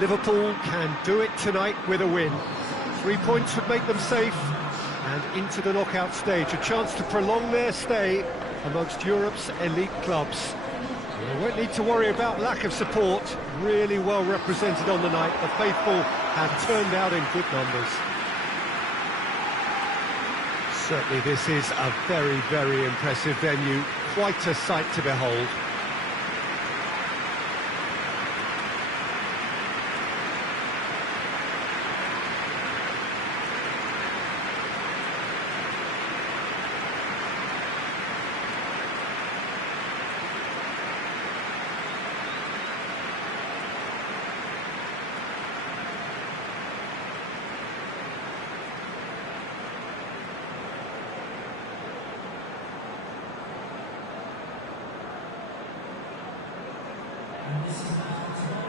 Liverpool can do it tonight with a win. 3 points would make them safe, and into the knockout stage, a chance to prolong their stay amongst Europe's elite clubs. They won't need to worry about lack of support. Really well represented on the night. The faithful have turned out in good numbers. Certainly this is a very, very impressive venue. Quite a sight to behold.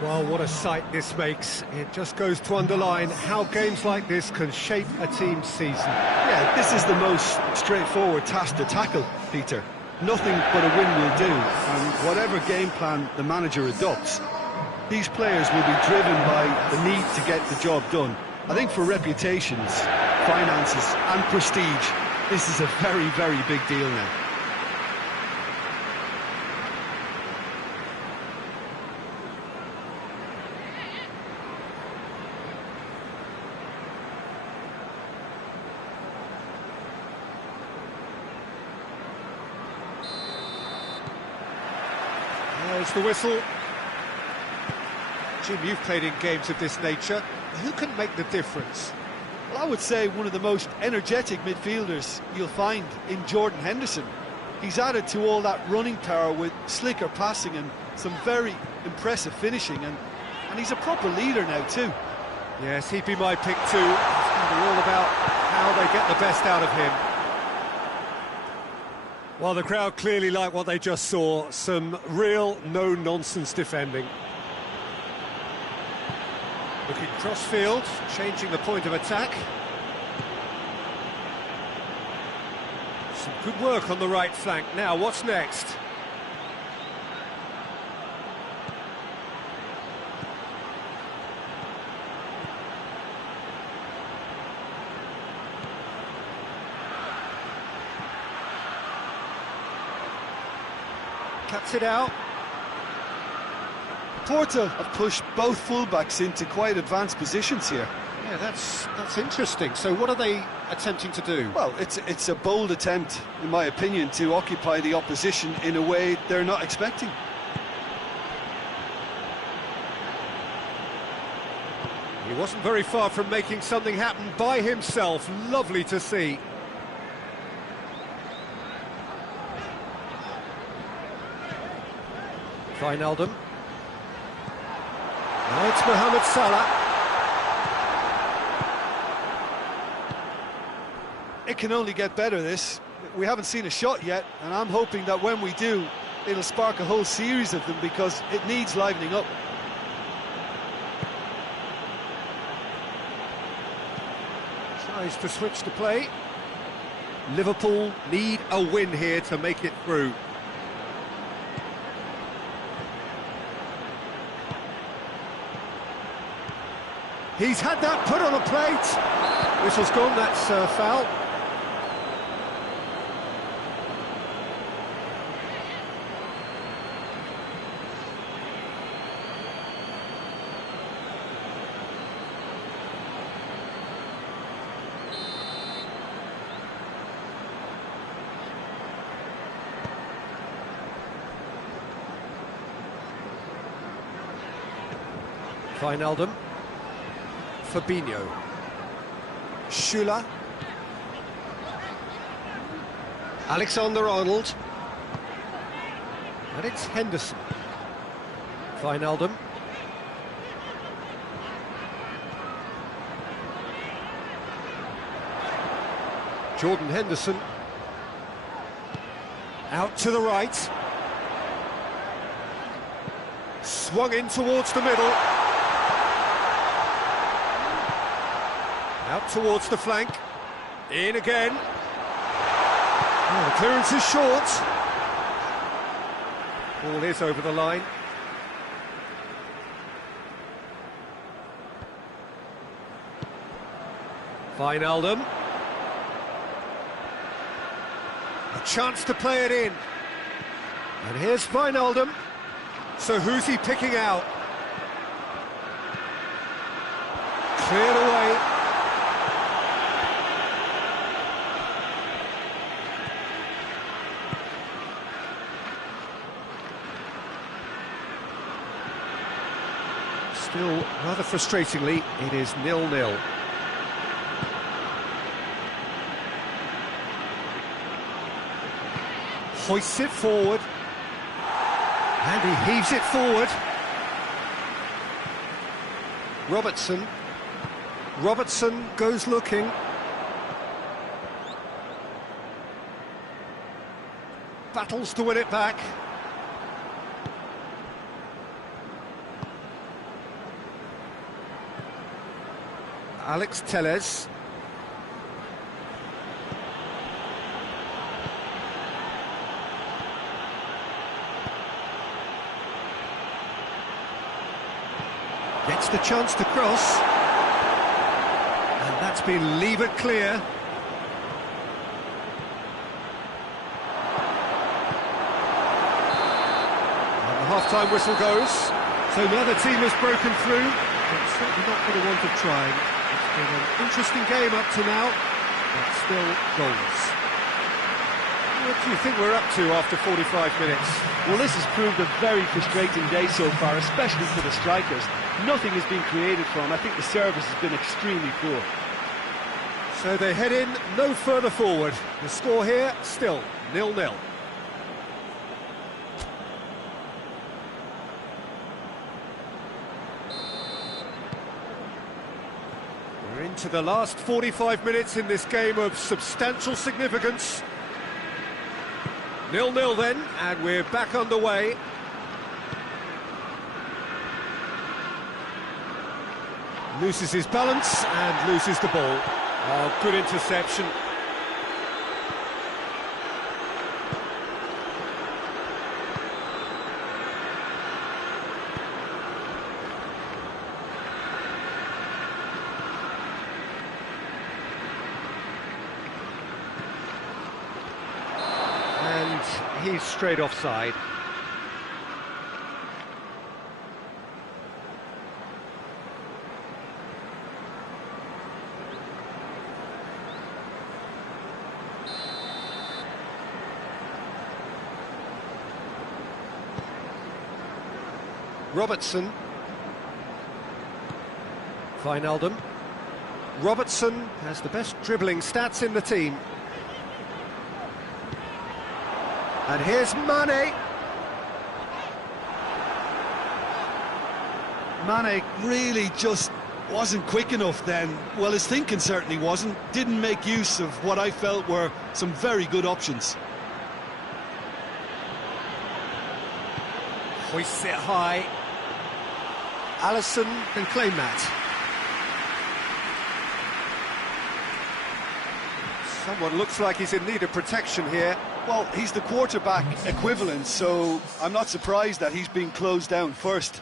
Well, what a sight this makes. It just goes to underline how games like this can shape a team's season. Yeah, this is the most straightforward task to tackle, Peter. Nothing but a win will do, and whatever game plan the manager adopts, these players will be driven by the need to get the job done. I think for reputations, finances and prestige, this is a very, very big deal now. There's the whistle. Jim, you've played in games of this nature. Who can make the difference? Well, I would say one of the most energetic midfielders you'll find in Jordan Henderson. He's added to all that running power with slicker passing and some very impressive finishing, and he's a proper leader now too. Yes, he'd be my pick too. It's going to be all about how they get the best out of him. Well, the crowd clearly like what they just saw. Some real no-nonsense defending. Looking cross-field, changing the point of attack. Some good work on the right flank. Now, what's next? Cuts it out. Porto have pushed both fullbacks into quite advanced positions here. Yeah, that's interesting. So what are they attempting to do? Well, it's a bold attempt, in my opinion, to occupy the opposition in a way they're not expecting. He wasn't very far from making something happen by himself. Lovely to see. Wijnaldum. Now it's Mohamed Salah. It can only get better, this. We haven't seen a shot yet, and I'm hoping that when we do, it'll spark a whole series of them, because it needs livening up. Tries to switch the play. Liverpool need a win here to make it through. He's had that put on a plate. Whistle's gone, that's foul. Wijnaldum. Fabinho. Schüller. Alexander-Arnold. And it's Henderson. Wijnaldum. Jordan Henderson. Out to the right. Swung in towards the middle. Out towards the flank. In again. Oh, the clearance is short. Ball is over the line. Wijnaldum. A chance to play it in. And here's Wijnaldum. So who's he picking out? Cleared away. Still, rather frustratingly, it is 0-0. Hoists it forward. And he heaves it forward. Robertson. Robertson goes looking. Battles to win it back. Alex Telles. Gets the chance to cross. And that's been levered clear. And the half-time whistle goes. So now the team has broken through. It's certainly not for the want of trying. It's been an interesting game up to now, but still goals. What do you think we're up to after 45 minutes? Well, this has proved a very frustrating day so far, especially for the strikers. Nothing has been created for them. I think the service has been extremely poor. So they head in no further forward. The score here, still 0-0. We're into the last 45 minutes in this game of substantial significance. 0-0 then, and we're back underway. Loses his balance and loses the ball. Oh, good interception. And he's straight offside. Robertson. Wijnaldum. Robertson has the best dribbling stats in the team. And here's Mane. Mane really just wasn't quick enough then. Well, his thinking certainly wasn't. Didn't make use of what I felt were some very good options. Hoists it high. Alisson can claim that. Someone looks like he's in need of protection here. Well, he's the quarterback equivalent, so I'm not surprised that he's being closed down first.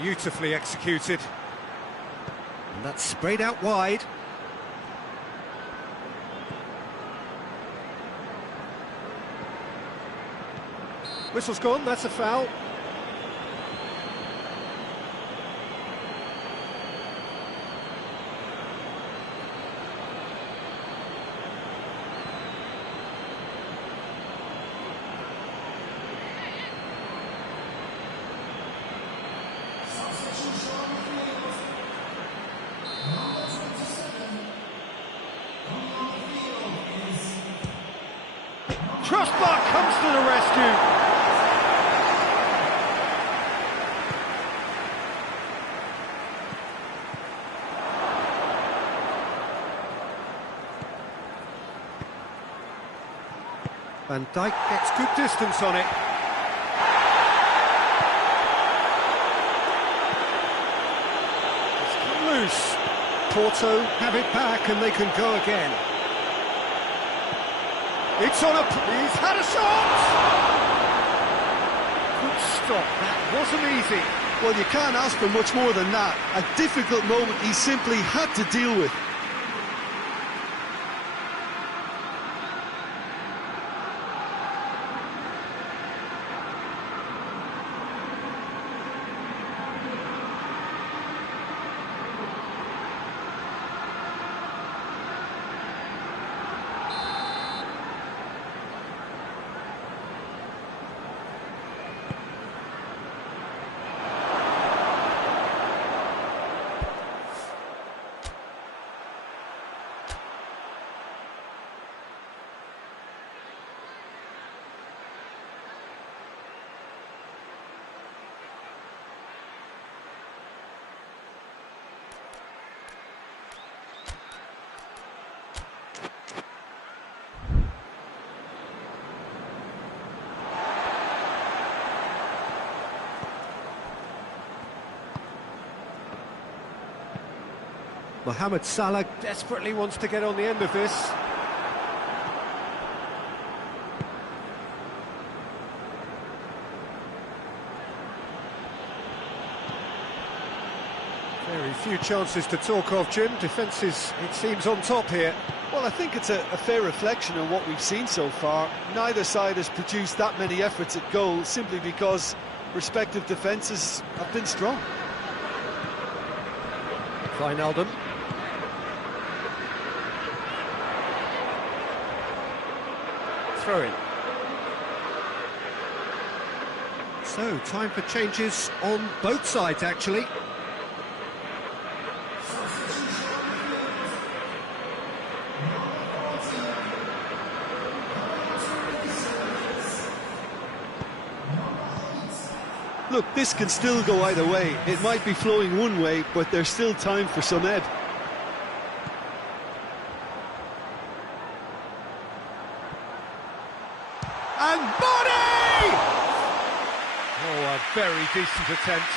Beautifully executed. And that's sprayed out wide. Whistle's gone, that's a foul. Crossbar comes to the rescue. Van Dijk gets good distance on it. It's come loose. Porto have it back and they can go again. It's on a... He's had a shot! Good stop, that wasn't easy. Well, you can't ask for much more than that. A difficult moment he simply had to deal with. Mohamed Salah desperately wants to get on the end of this. Very few chances to talk of, Jim. Defence is, it seems, on top here. Well, I think it's a fair reflection on what we've seen so far. Neither side has produced that many efforts at goal simply because respective defences have been strong. Wijnaldum. Throw in. So, time for changes on both sides, actually. Look, this can still go either way. It might be flowing one way, but there's still time for some ebb. And body! Oh, a very decent attempt.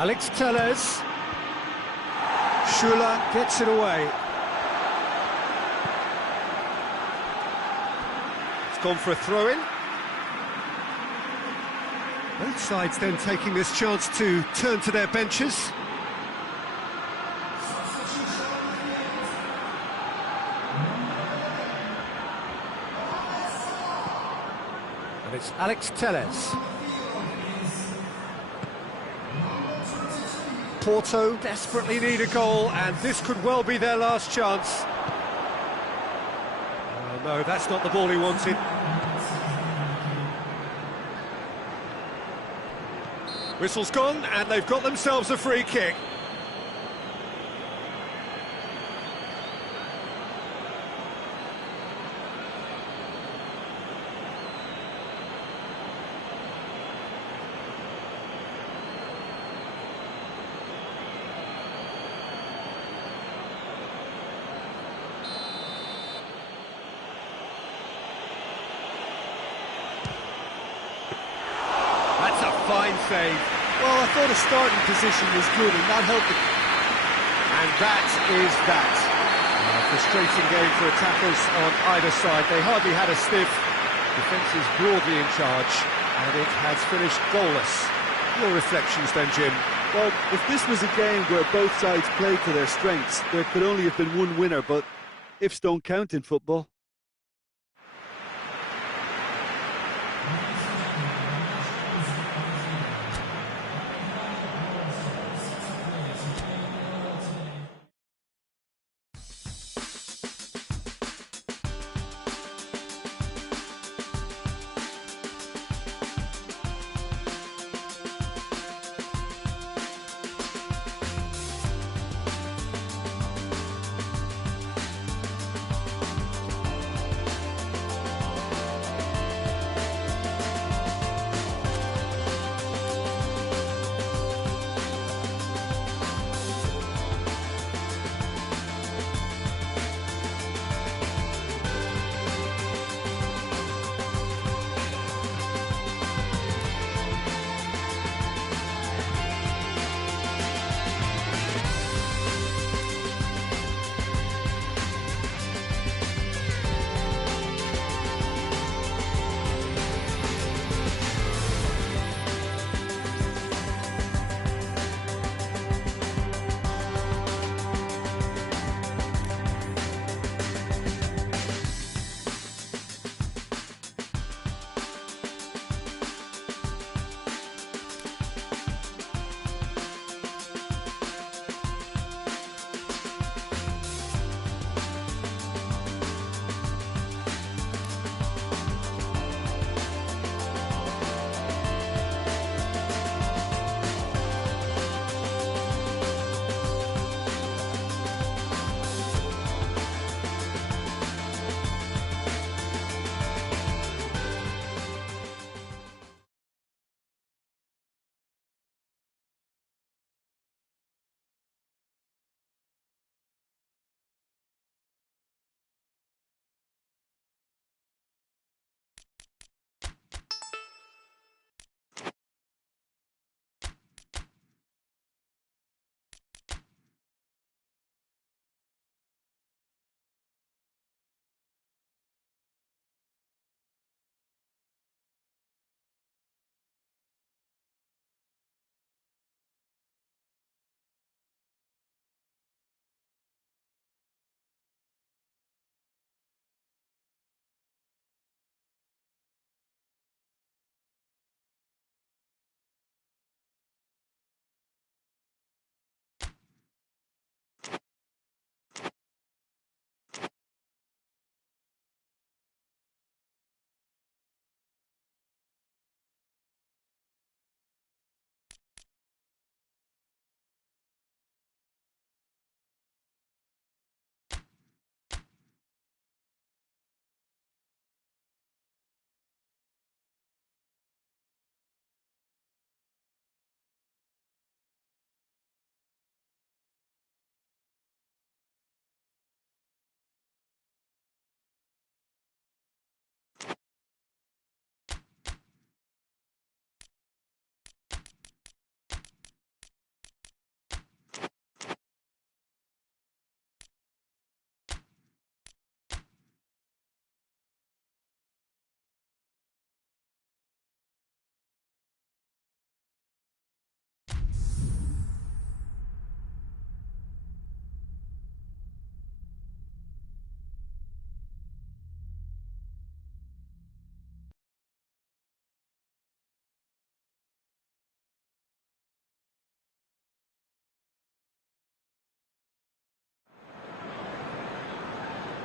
Alex Telles. Schüller gets it away. It's gone for a throw-in. Both sides then taking this chance to turn to their benches. And it's Alex Telles. Porto desperately need a goal, and this could well be their last chance. Oh no, that's not the ball he wanted. Whistle's gone, and they've got themselves a free kick. That's a fine save. Well, I thought his starting position was good, and that helped. And that is that. A frustrating game for attackers on either side. They hardly had a sniff. Defence is broadly in charge, and it has finished goalless. Your reflections then, Jim? Well, if this was a game where both sides played to their strengths, there could only have been one winner, but ifs don't count in football.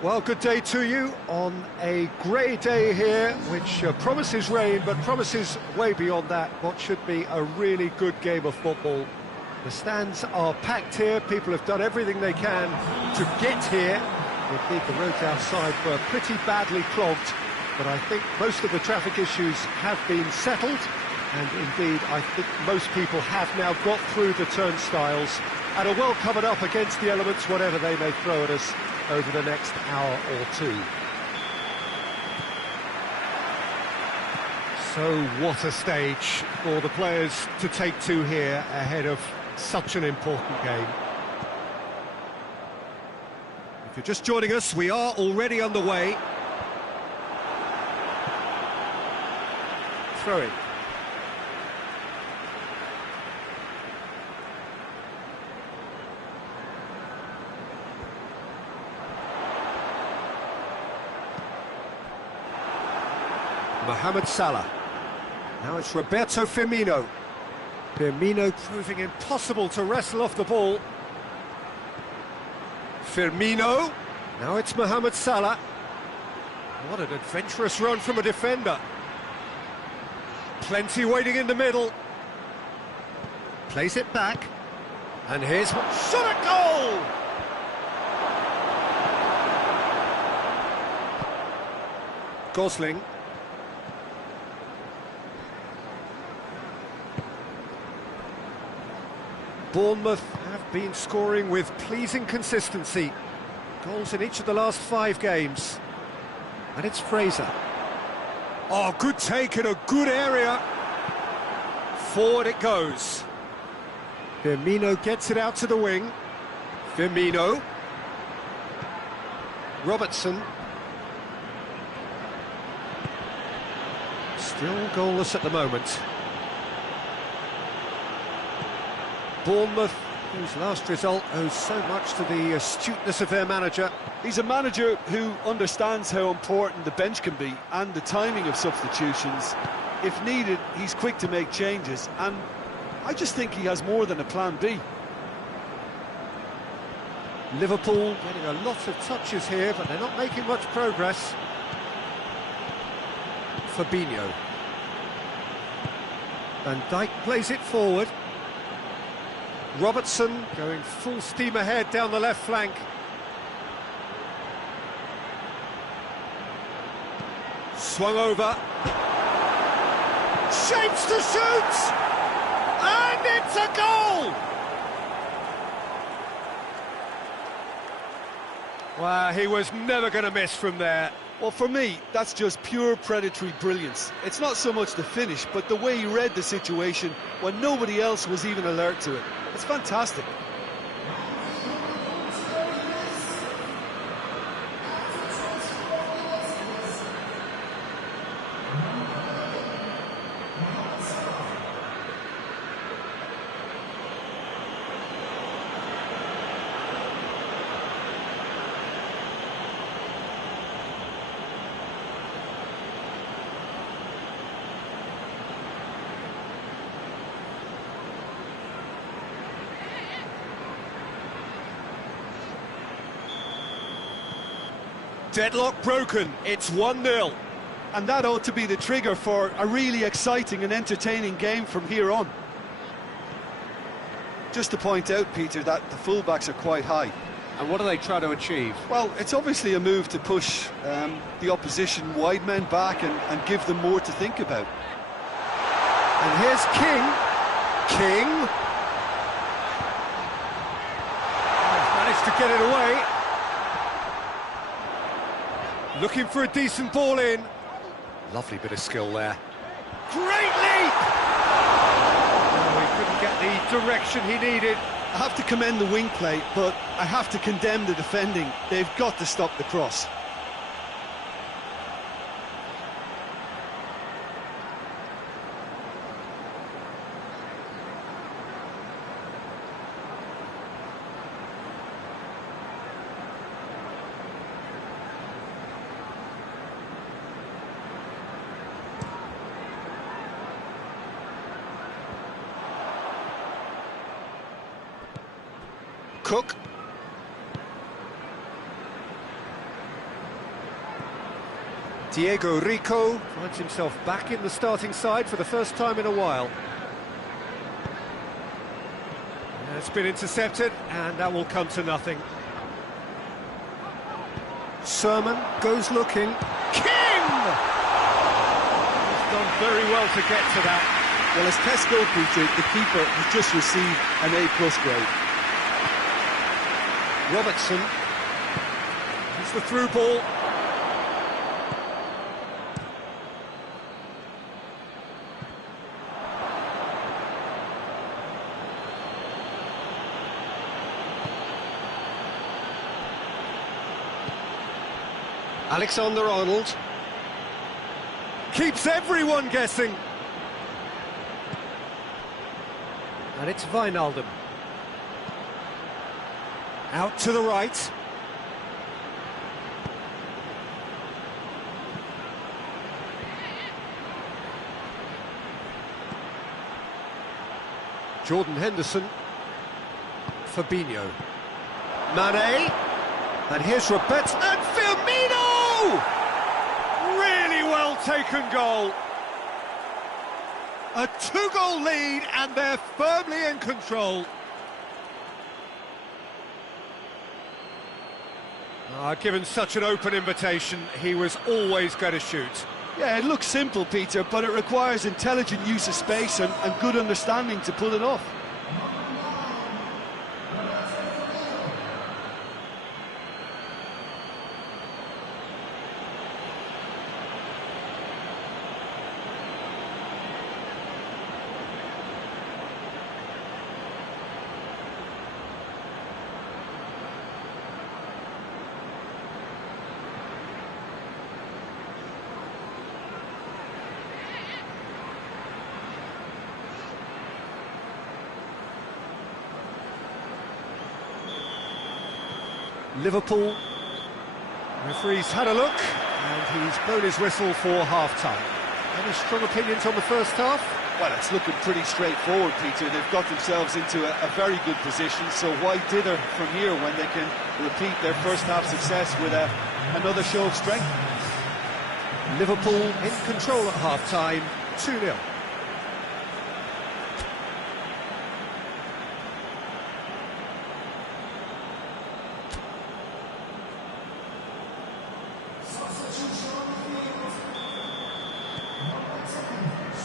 Well, good day to you on a grey day here, which promises rain, but promises way beyond that what should be a really good game of football. The stands are packed here, people have done everything they can to get here. Indeed, the roads outside were pretty badly clogged, but I think most of the traffic issues have been settled, and indeed, I think most people have now got through the turnstiles and are well covered up against the elements, whatever they may throw at us over the next hour or two. So what a stage for the players to take to here ahead of such an important game. If you're just joining us, we are already underway. Throw it. Mohamed Salah. Now it's Roberto Firmino. Firmino proving impossible to wrestle off the ball. Firmino. Now it's Mohamed Salah. What an adventurous run from a defender. Plenty waiting in the middle. Plays it back. And here's what shot at goal! Gosling. Bournemouth have been scoring with pleasing consistency. Goals in each of the last 5 games. And it's Fraser. Oh, good take in a good area. Forward it goes. Firmino gets it out to the wing. Firmino. Robertson. Still goalless at the moment. Bournemouth, whose last result owes so much to the astuteness of their manager. He's a manager who understands how important the bench can be and the timing of substitutions. If needed, he's quick to make changes, and I just think he has more than a plan B. Liverpool getting a lot of touches here, but they're not making much progress. Fabinho. Van Dijk plays it forward. Robertson going full steam ahead down the left flank. Swung over. Shapes to shoot! And it's a goal! Well, he was never going to miss from there. Well, for me, that's just pure predatory brilliance. It's not so much the finish, but the way he read the situation when nobody else was even alert to it. It's fantastic. Deadlock broken, it's 1-0. And that ought to be the trigger for a really exciting and entertaining game from here on. Just to point out, Peter, that the fullbacks are quite high. And what do they try to achieve? Well, it's obviously a move to push the opposition wide men back and give them more to think about. And here's King. King. He's managed to get it away. Looking for a decent ball in. Lovely bit of skill there. Great leap! Oh, he couldn't get the direction he needed. I have to commend the wing play, but I have to condemn the defending. They've got to stop the cross. Cook. Diego Rico finds himself back in the starting side for the first time in a while. It's been intercepted, and that will come to nothing. Sermon goes looking. King! He's done very well to get to that. Well, as test goalkeeper, the keeper has just received an A+ grade. Robertson. It's the through ball. Alexander-Arnold keeps everyone guessing. And it's Wijnaldum. Out to the right. Jordan Henderson. Fabinho. Mane. And here's Robertson and Firmino! Really well taken goal. A 2-goal lead and they're firmly in control. Given such an open invitation, he was always going to shoot. Yeah, it looks simple, Peter, but it requires intelligent use of space and good understanding to pull it off. Liverpool. Referee's had a look, and he's blown his whistle for half-time. Any strong opinions on the first half? Well, it's looking pretty straightforward, Peter. They've got themselves into a very good position, so why dither from here when they can repeat their first half success with another show of strength? Liverpool in control at half-time, 2-0.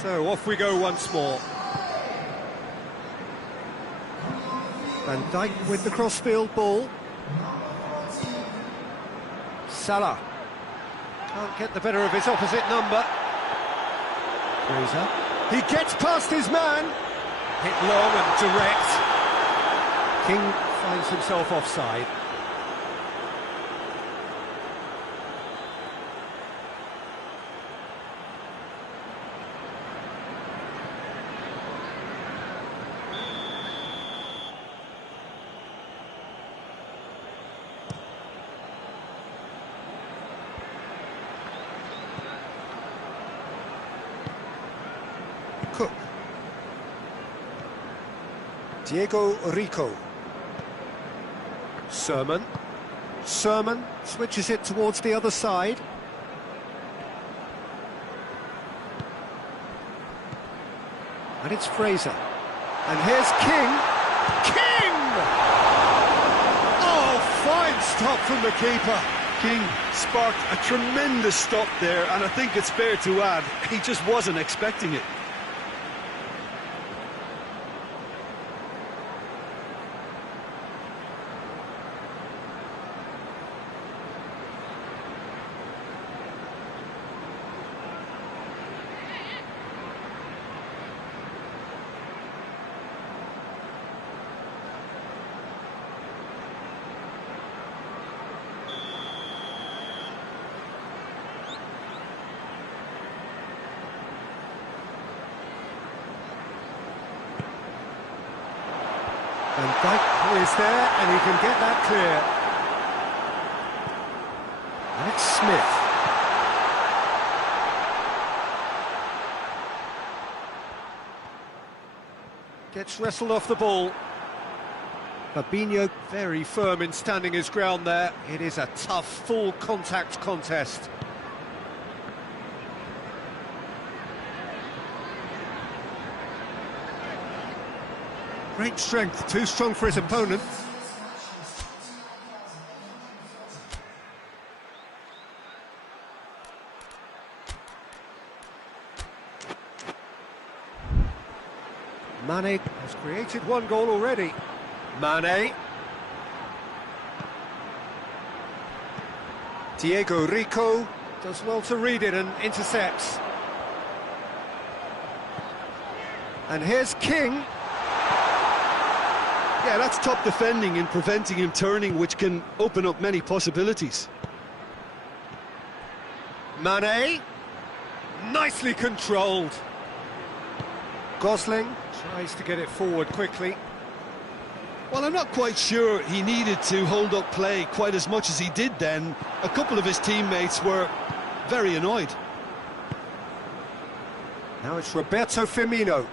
So off we go once more. Van Dijk with the crossfield ball. Salah can't get the better of his opposite number. Fraser. He gets past his man. Hit long and direct. King finds himself offside. Cook. Diego Rico. Sermon. Sermon switches it towards the other side. And it's Fraser. And here's King. King! Oh, fine stop from the keeper. King sparked a tremendous stop there, and I think it's fair to add, he just wasn't expecting it. Van Dijk is there, and he can get that clear. And it's Smith. Gets wrestled off the ball. Fabinho very firm in standing his ground there. It is a tough, full contact contest. Great strength, too strong for his opponent. Mane has created one goal already. Mane. Diego Rico does well to read it and intercepts. And here's King. Yeah, that's top defending and preventing him turning, which can open up many possibilities. Mane. Nicely controlled. Gosling tries to get it forward quickly. Well, I'm not quite sure he needed to hold up play quite as much as he did then. A couple of his teammates were very annoyed. Now it's Roberto Firmino.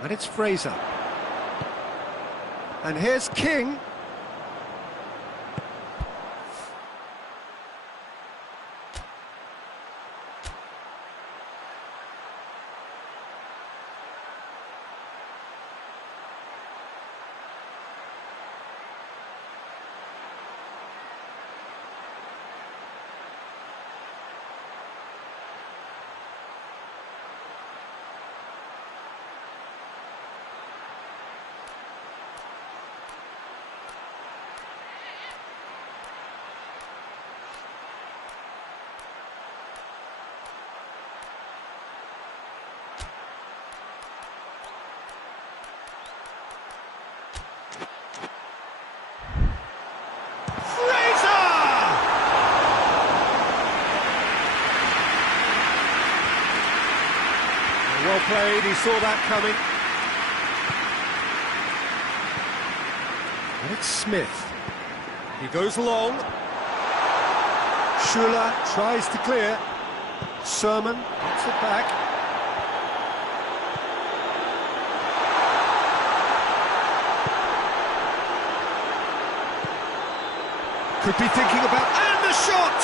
And it's Fraser. And here's King. Well played, he saw that coming. And it's Smith. He goes long. Schuller tries to clear. Sermon gets it back. Could be thinking about... And the shot!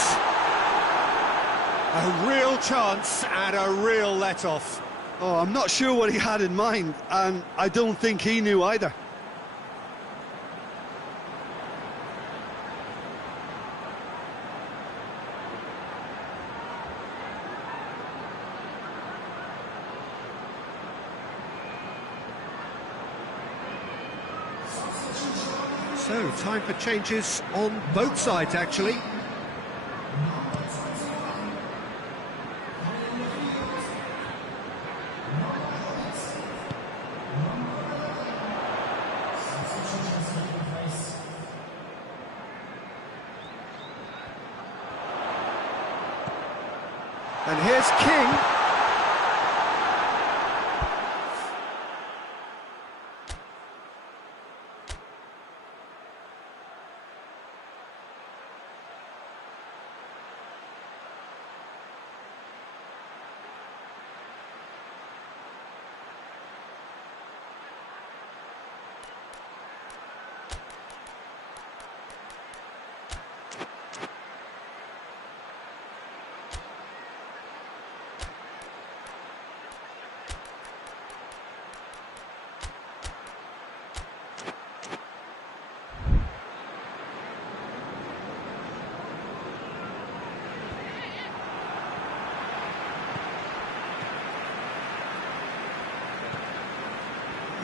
A real chance and a real let-off. Oh, I'm not sure what he had in mind, and I don't think he knew either. So, time for changes on both sides, actually. And here's King.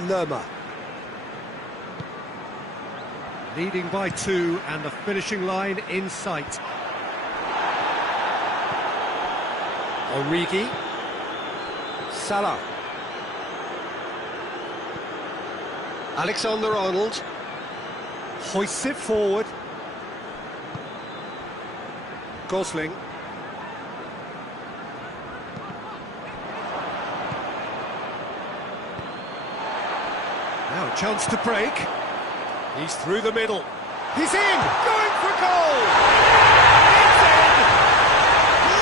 Lerma. Leading by 2 and the finishing line in sight. Origi. Salah. Alexander-Arnold. Hoists it forward. Gosling. Now a chance to break. He's through the middle. He's in! Going for goal! It's in!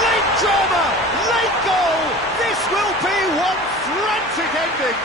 Late drama! Late goal! This will be one frantic ending!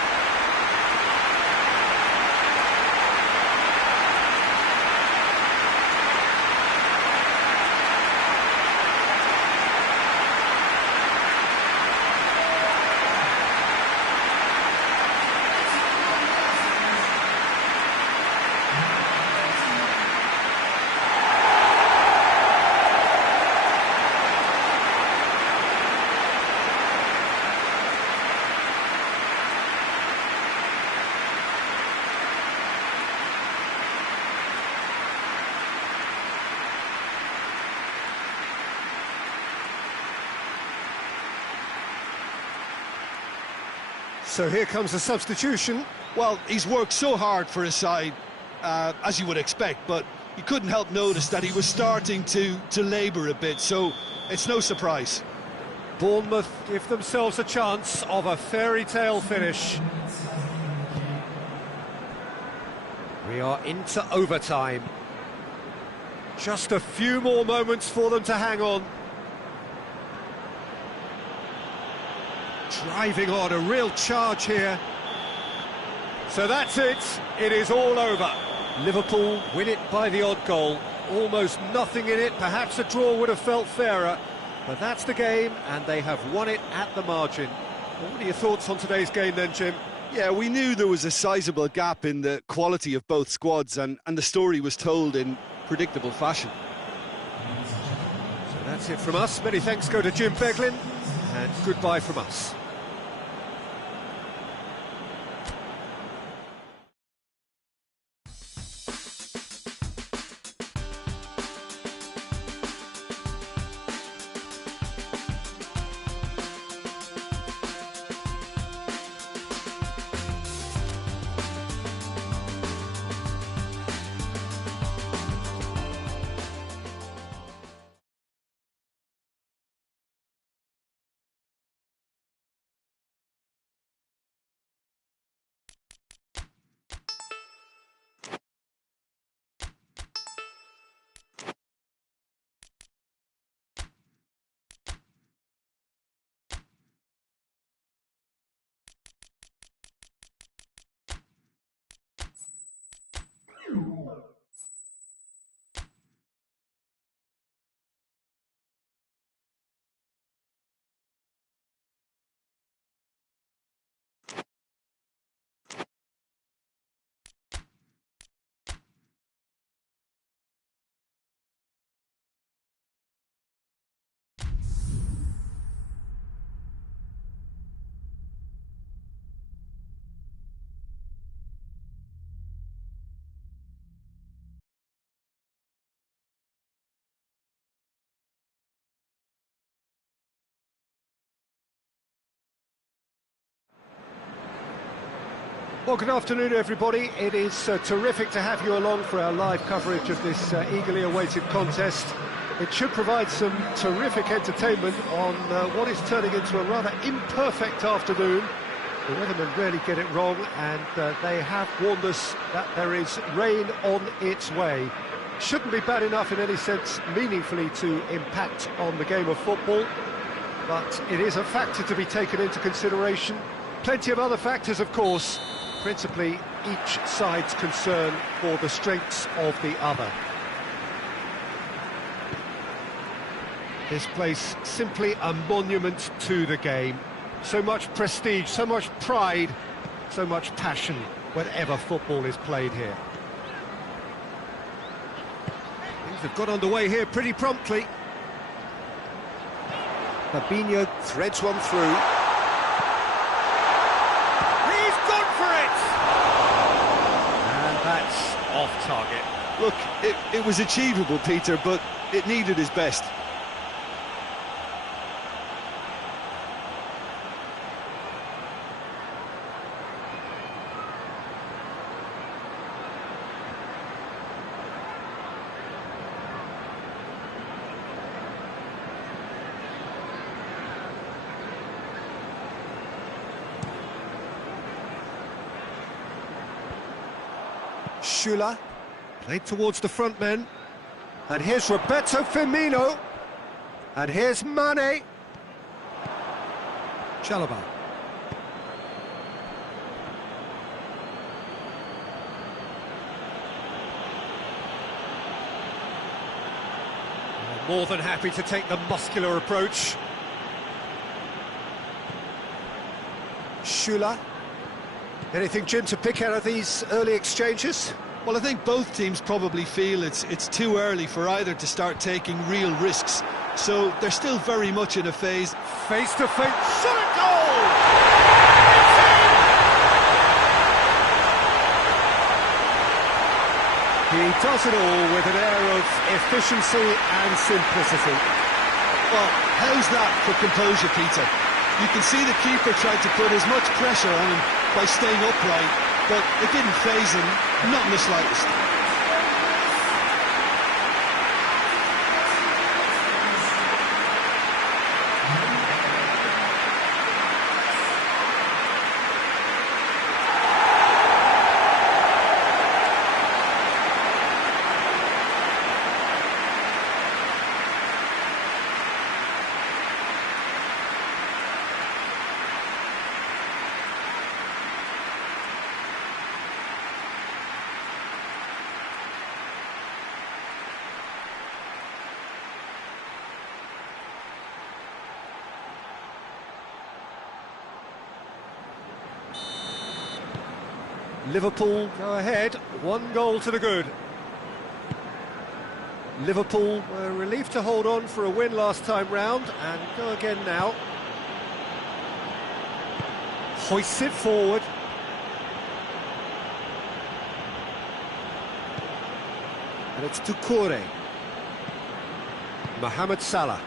So here comes a substitution. Well, he's worked so hard for his side, as you would expect, but you couldn't help notice that he was starting to labour a bit, so it's no surprise. Bournemouth give themselves a chance of a fairy tale finish. We are into overtime. Just a few more moments for them to hang on. Driving on, a real charge here. So that's it, it is all over. Liverpool win it by the odd goal. Almost nothing in it, perhaps a draw would have felt fairer. But that's the game, and they have won it at the margin. Well, what are your thoughts on today's game then, Jim? Yeah, we knew there was a sizable gap in the quality of both squads, and the story was told in predictable fashion. So that's it from us. Many thanks go to Jim Beglin, and goodbye from us. Well, good afternoon, everybody. It is terrific to have you along for our live coverage of this eagerly awaited contest. It should provide some terrific entertainment on what is turning into a rather imperfect afternoon. The weathermen rarely get it wrong, and they have warned us that there is rain on its way. Shouldn't be bad enough in any sense meaningfully to impact on the game of football, but it is a factor to be taken into consideration. Plenty of other factors, of course, principally each side's concern for the strengths of the other. This place simply a monument to the game. So much prestige, so much pride, so much passion whenever football is played here. Things have got underway here pretty promptly. Fabinho threads one through. That's off target. Look, it was achievable, Peter, but it needed his best. Schüller, played towards the front men, and here's Roberto Firmino, and here's Mane. Chalobah. More than happy to take the muscular approach. Schüller. Anything, Jim, to pick out of these early exchanges? Well, I think both teams probably feel it's too early for either to start taking real risks. So they're still very much in a phase. Face-to-face, shot at goal! He does it all with an air of efficiency and simplicity. Well, how's that for composure, Peter? You can see the keeper tried to put as much pressure on him by staying upright, but it didn't faze him, not in the slightest. Liverpool go ahead, 1 goal to the good. Liverpool were relieved to hold on for a win last time round and go again now. Hoists it forward. And it's Doucouré. Mohamed Salah.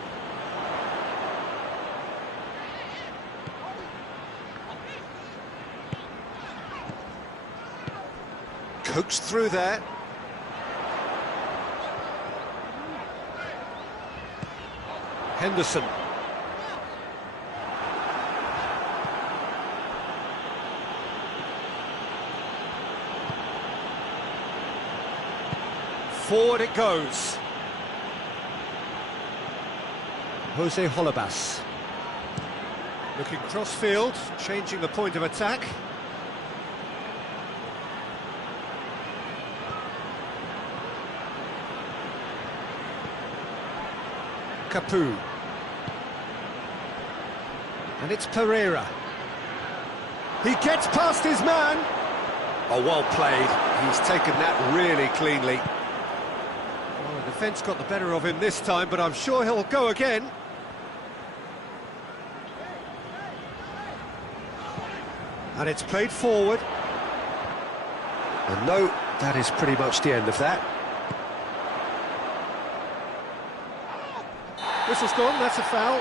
Coaxed through there. Henderson. Forward it goes. Jose Holebas. Looking cross-field, changing the point of attack. Capoue. And it's Pereira. He gets past his man. Oh, well played. He's taken that really cleanly. Well, the defence got the better of him this time, but I'm sure he'll go again. And it's played forward. And no, that is pretty much the end of that. Whistle's gone, that's a foul.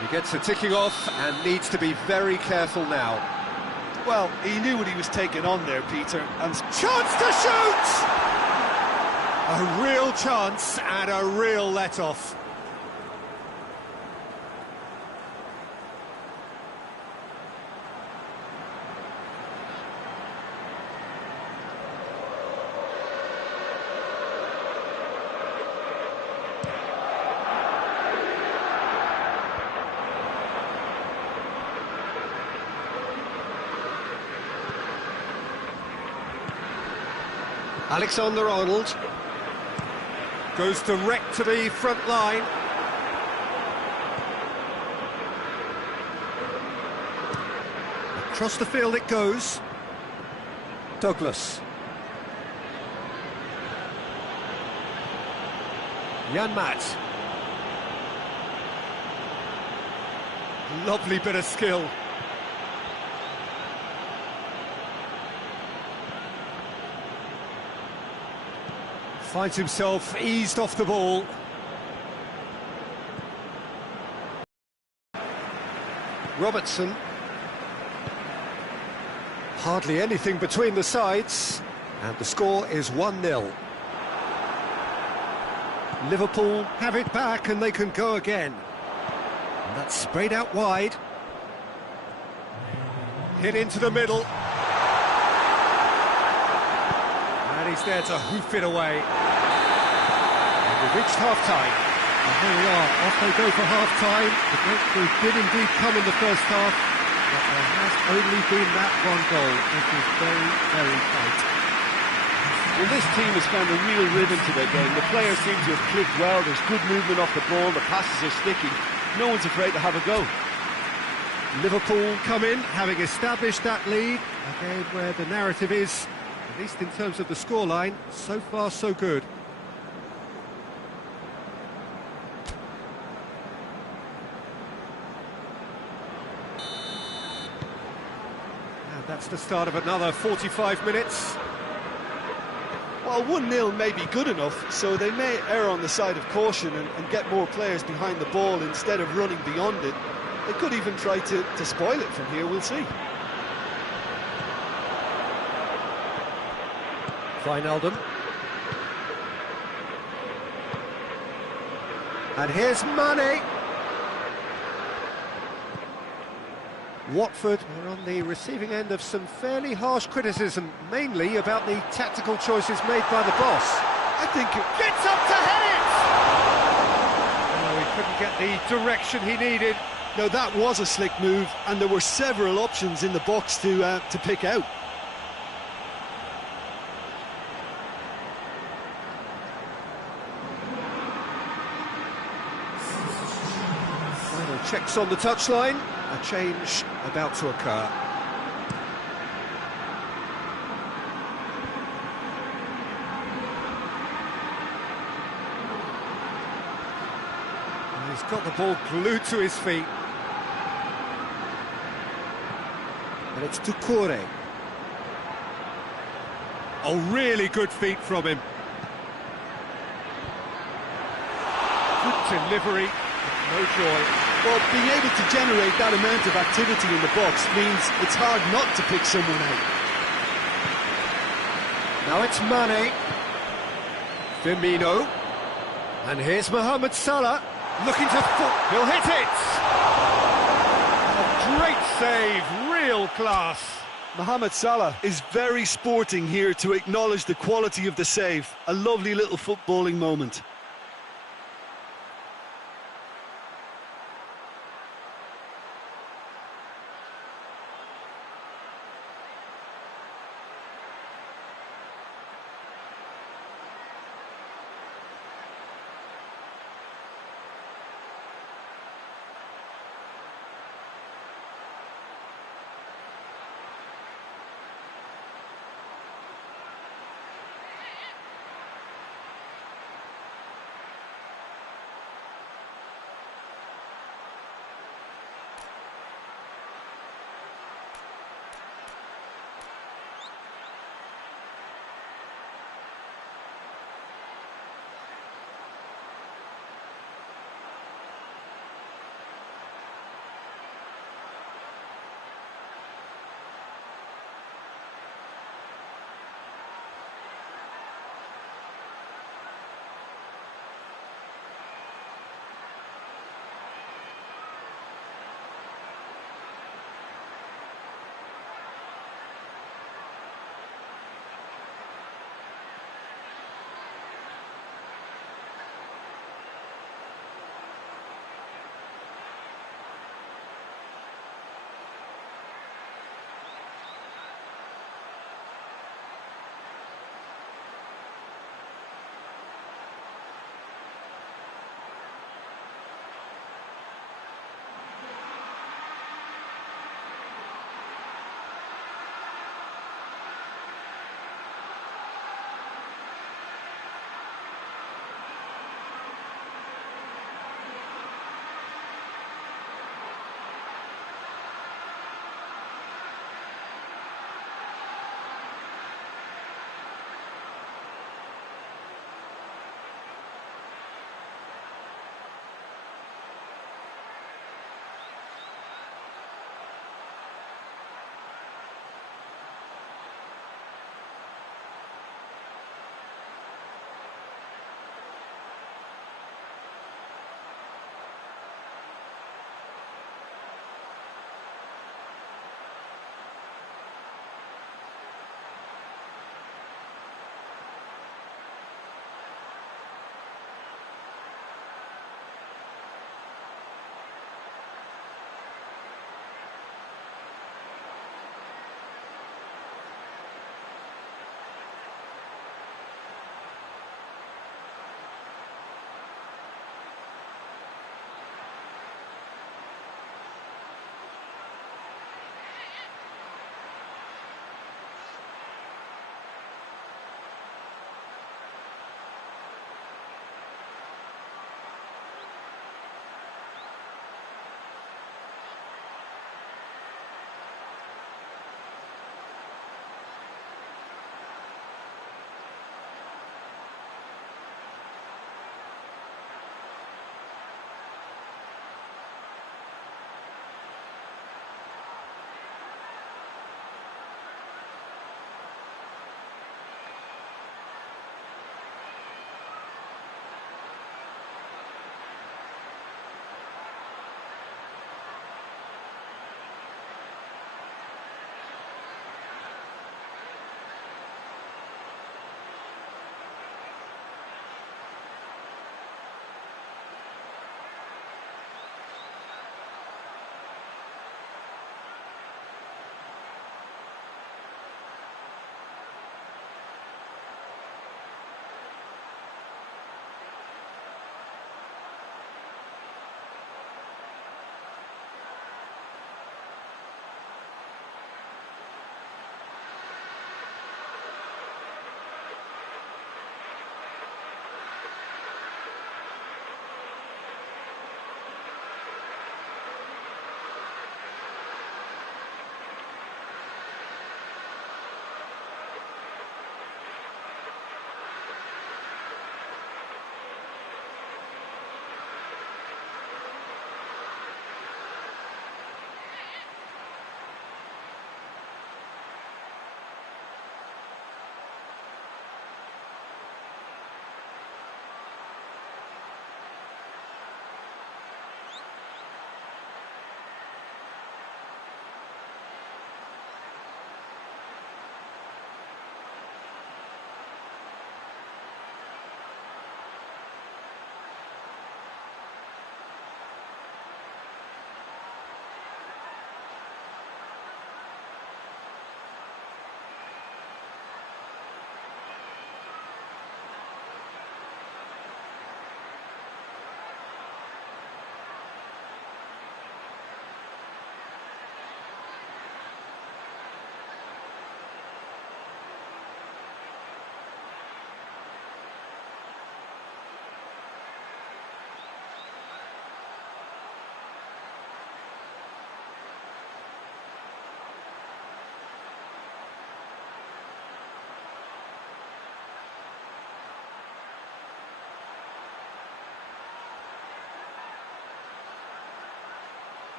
He gets a ticking off and needs to be very careful now. Well, he knew what he was taking on there, Peter, and... Chance to shoot! A real chance and a real let-off. Alexander-Arnold goes direct to the front line. Across the field it goes. Douglas. Janmaat. Lovely bit of skill. Finds himself eased off the ball. Robertson. Hardly anything between the sides, and the score is 1-0. Liverpool have it back and they can go again. And that's sprayed out wide. Hit into the middle. And he's there to hoof it away. And we've reached half-time. And here we are, off they go for half-time. The breakthrough did indeed come in the first half, but there has only been that one goal. It is very, very tight. Well, this team has found a real rhythm to their game. The players seem to have clicked well, there's good movement off the ball, the passes are sticking. No one's afraid to have a go. Liverpool come in, having established that lead, again where the narrative is, at least in terms of the scoreline, so far so good. That's the start of another 45 minutes. Well, 1-0 may be good enough, so they may err on the side of caution and get more players behind the ball instead of running beyond it. They could even try to spoil it from here, we'll see. Wijnaldum. And here's Mane. Watford are on the receiving end of some fairly harsh criticism, mainly about the tactical choices made by the boss. I think it Gets up to head it! Oh, he couldn't get the direction he needed. No, that was a slick move, and there were several options in the box to pick out. Final checks on the touchline. A change about to occur. He's got the ball glued to his feet. And it's Doucouré. Oh, really good feet from him. Good delivery, no joy. Well, being able to generate that amount of activity in the box means it's hard not to pick someone out. Now it's Mane. Firmino. And here's Mohamed Salah. Looking to he'll hit it! A great save, real class. Mohamed Salah is very sporting here to acknowledge the quality of the save. A lovely little footballing moment.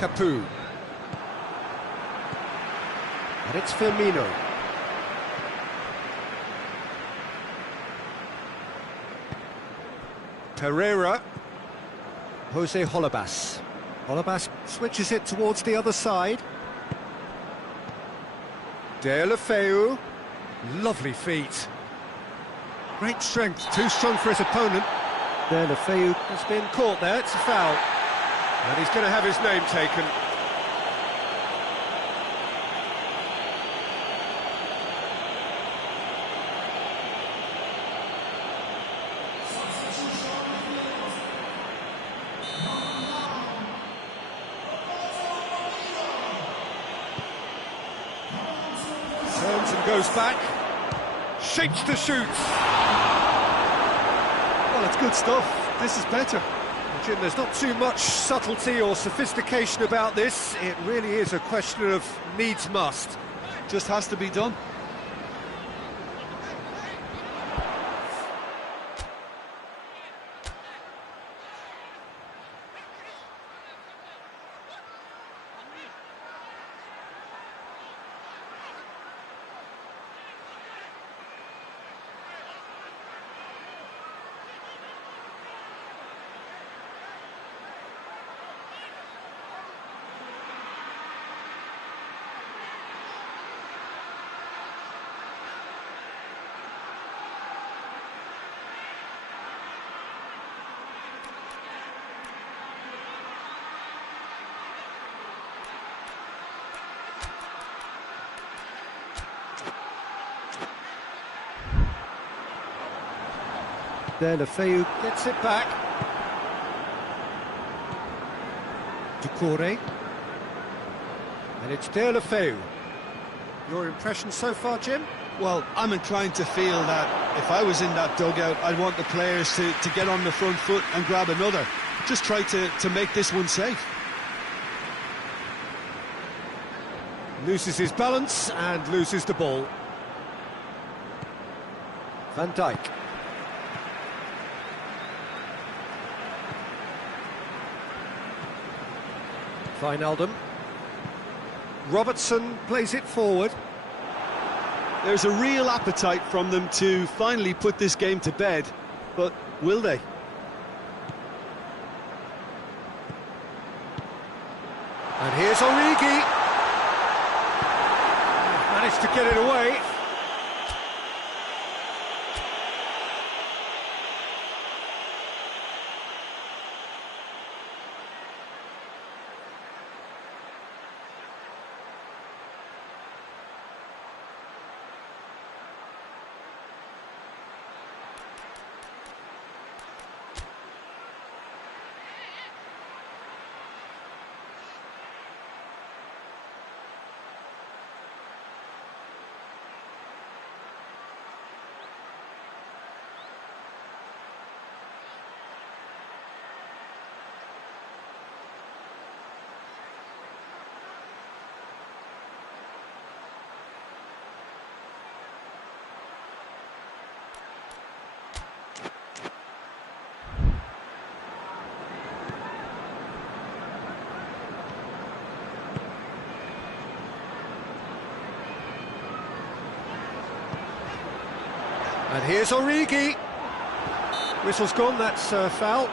Capoue. And it's Firmino. Pereira. Jose Holebas. Holebas switches it towards the other side. Deulofeu. Lovely feet. Great strength, too strong for his opponent. Deulofeu has been caught there, it's a foul. And he's going to have his name taken. Turns and goes back. Shapes to shoot. Well, it's good stuff. This is better. Jim, there's not too much subtlety or sophistication about this. It really is a question of needs must. Just has to be done. Deulofeu gets it back. Doucouré. And it's Deulofeu. Your impression so far, Jim? Well, I'm inclined to feel that if I was in that dugout, I'd want the players to get on the front foot and grab another. Just try to make this one safe. Loses his balance and loses the ball. Van Dijk. Wijnaldum. Robertson plays it forward. There's a real appetite from them to finally put this game to bed, but will they? And here's Origi. Managed to get it away. And here's Origi. Whistle's gone, that's foul.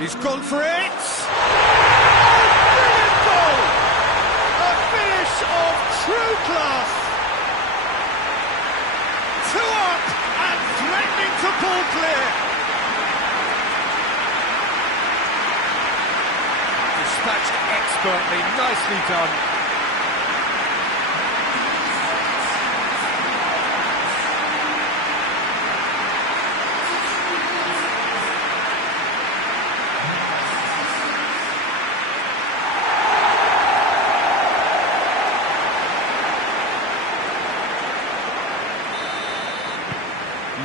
He's gone for it! Brilliant goal! A finish of true class! 2 up and threatening to pull clear! Dispatched expertly, nicely done.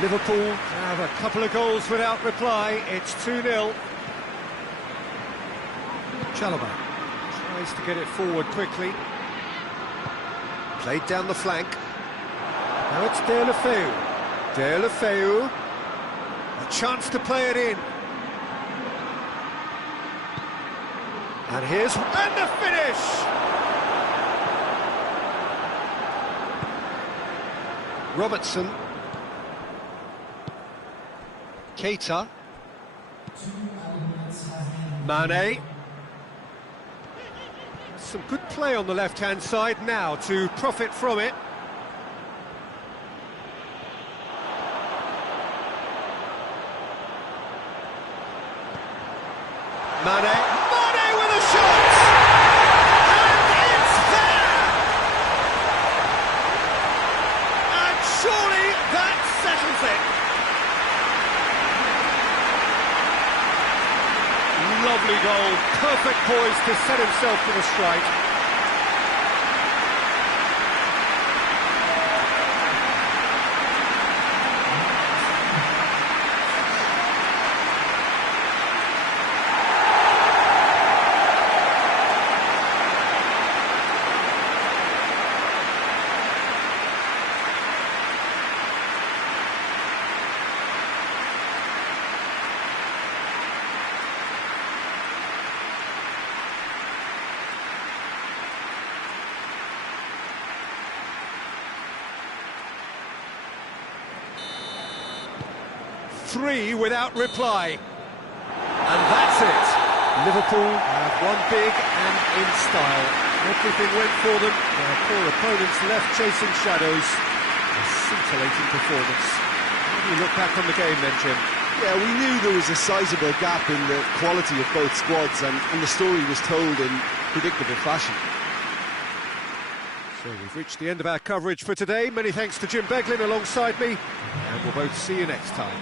Liverpool have a couple of goals without reply. It's 2-0. Chalobah tries to get it forward quickly. Played down the flank. Now it's Deulofeu. Deulofeu. A chance to play it in. And the finish! Robertson. Keita. Mane. Some good play on the left-hand side now to profit from it. Mane with a shot! And it's there! And surely that settles it. Lovely goal, perfect poise to set himself for the strike. Three without reply. And that's it. Liverpool have won big and in style. Everything went for them. Their poor opponents left chasing shadows. A scintillating performance. How do you look back on the game then, Jim? Yeah, we knew there was a sizable gap in the quality of both squads, and the story was told in predictable fashion. So we've reached the end of our coverage for today. Many thanks to Jim Beglin alongside me, and we'll both see you next time.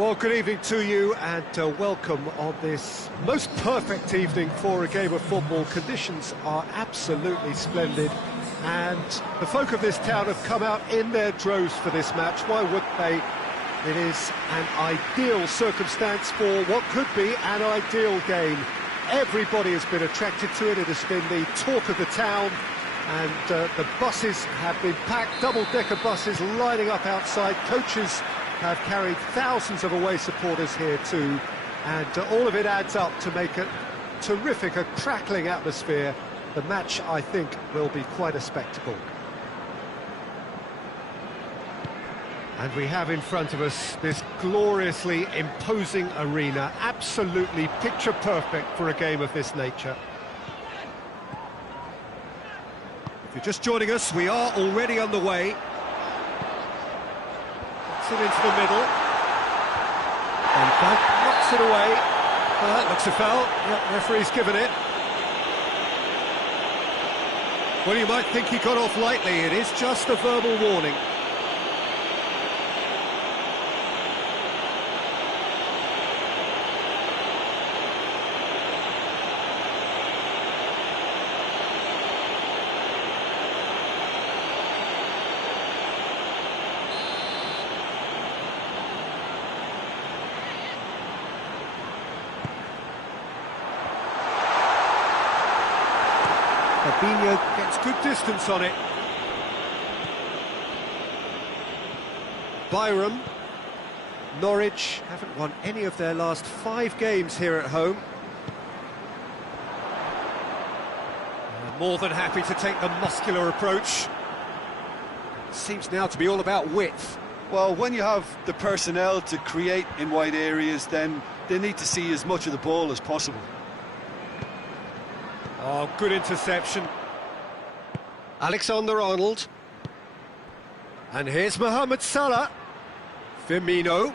Well, good evening to you and welcome on this most perfect evening for a game of football. Conditions are absolutely splendid and the folk of this town have come out in their droves for this match. Why would they? It is an ideal circumstance for what could be an ideal game. Everybody has been attracted to it. It has been the talk of the town, and the buses have been packed, double-decker buses lining up outside. Coaches have carried thousands of away supporters here too, and all of it adds up to make a terrific, a crackling atmosphere. The match, I think, will be quite a spectacle. And we have in front of us this gloriously imposing arena, absolutely picture perfect for a game of this nature. If you're just joining us, we are already underway. It into the middle, and that knocks it away. That looks a foul. Yep, referee's given it. Well, you might think he got off lightly. It is just a verbal warning. Fabinho gets good distance on it. Byram. Norwich haven't won any of their last 5 games here at home. More than happy to take the muscular approach. Seems now to be all about width. Well, when you have the personnel to create in wide areas, then they need to see as much of the ball as possible. Oh, good interception. Alexander-Arnold. And here's Mohamed Salah. Firmino.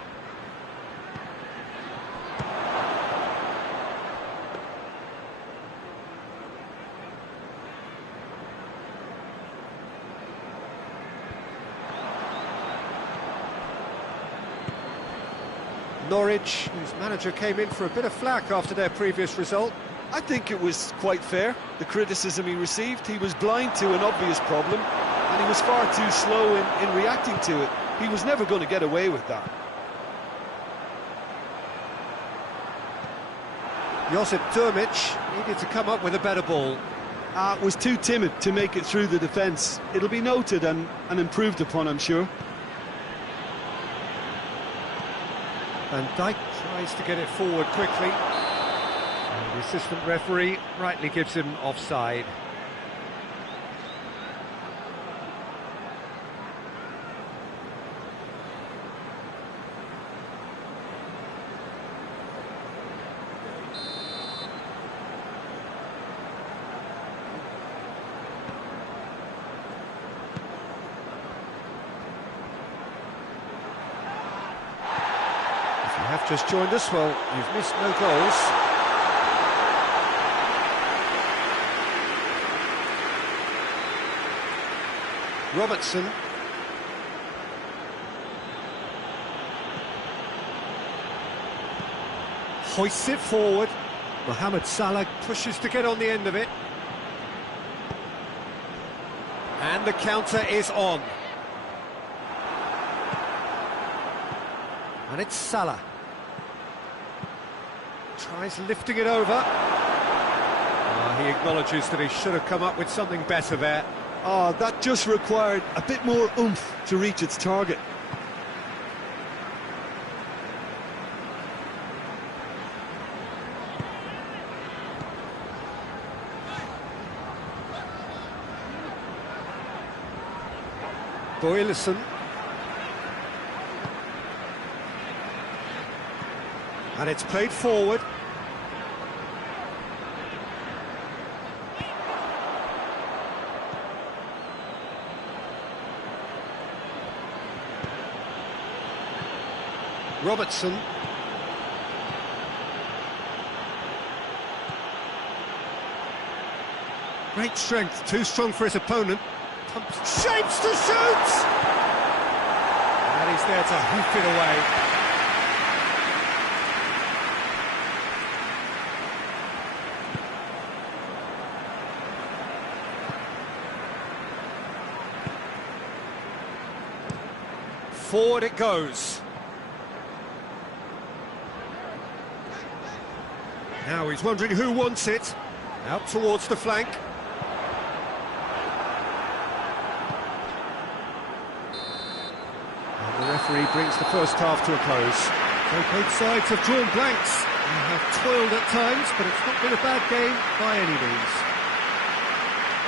Norwich, whose manager came in for a bit of flack after their previous result. I think it was quite fair, the criticism he received. He was blind to an obvious problem, and he was far too slow in reacting to it. He was never going to get away with that. Josip Durmic needed to come up with a better ball. Was too timid to make it through the defence. It'll be noted and improved upon, I'm sure. Van Dijk tries to get it forward quickly. And the assistant referee rightly gives him offside. If you have just joined us, well, you've missed no goals. Robertson. Hoists it forward. Mohamed Salah pushes to get on the end of it. And the counter is on. And it's Salah. Tries lifting it over. He acknowledges that he should have come up with something better there. Oh, that just required a bit more oomph to reach its target. Boylisson. And it's played forward. Robertson. Great strength, too strong for his opponent. Pumps, shapes to shoot! And he's there to hoof it away. Forward it goes. Now he's wondering who wants it. Out towards the flank. And the referee brings the first half to a close. So both sides have drawn blanks and have toiled at times, but it's not been a bad game by any means.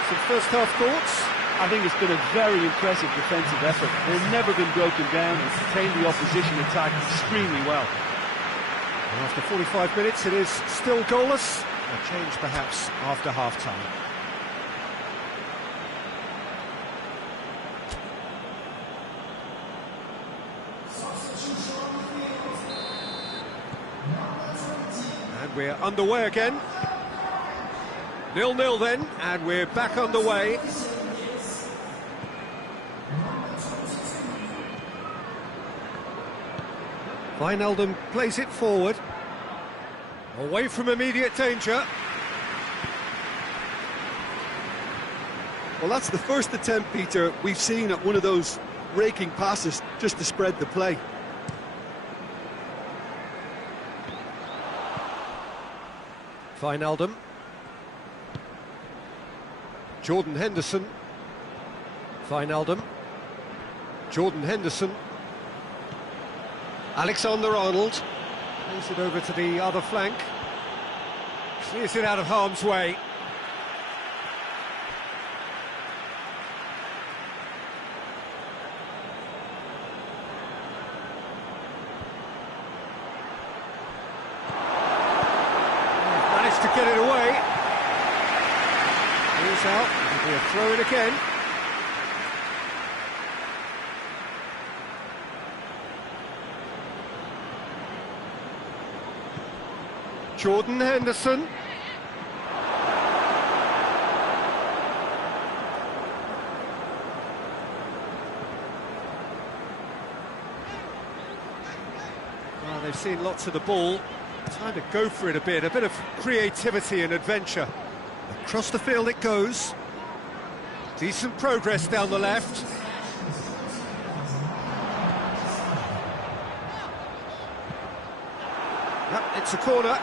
Some first half thoughts? I think it's been a very impressive defensive effort. They've never been broken down and contained the opposition attack extremely well. And after 45 minutes, it is still goalless. A change perhaps after half-time. And we're underway again. 0-0 then, and we're back underway. Wijnaldum plays it forward. Away from immediate danger. Well, that's the first attempt, Peter, we've seen at one of those raking passes just to spread the play. Wijnaldum. Jordan Henderson. Wijnaldum. Jordan Henderson. Alexander-Arnold. Plays it over to the other flank. Clears it out of harm's way. Managed to get it away. He's out. It'll be a throw-in again. Jordan Henderson. Well, they've seen lots of the ball. Time to go for it a bit of creativity and adventure. Across the field it goes. Decent progress down the left. Yep, it's a corner.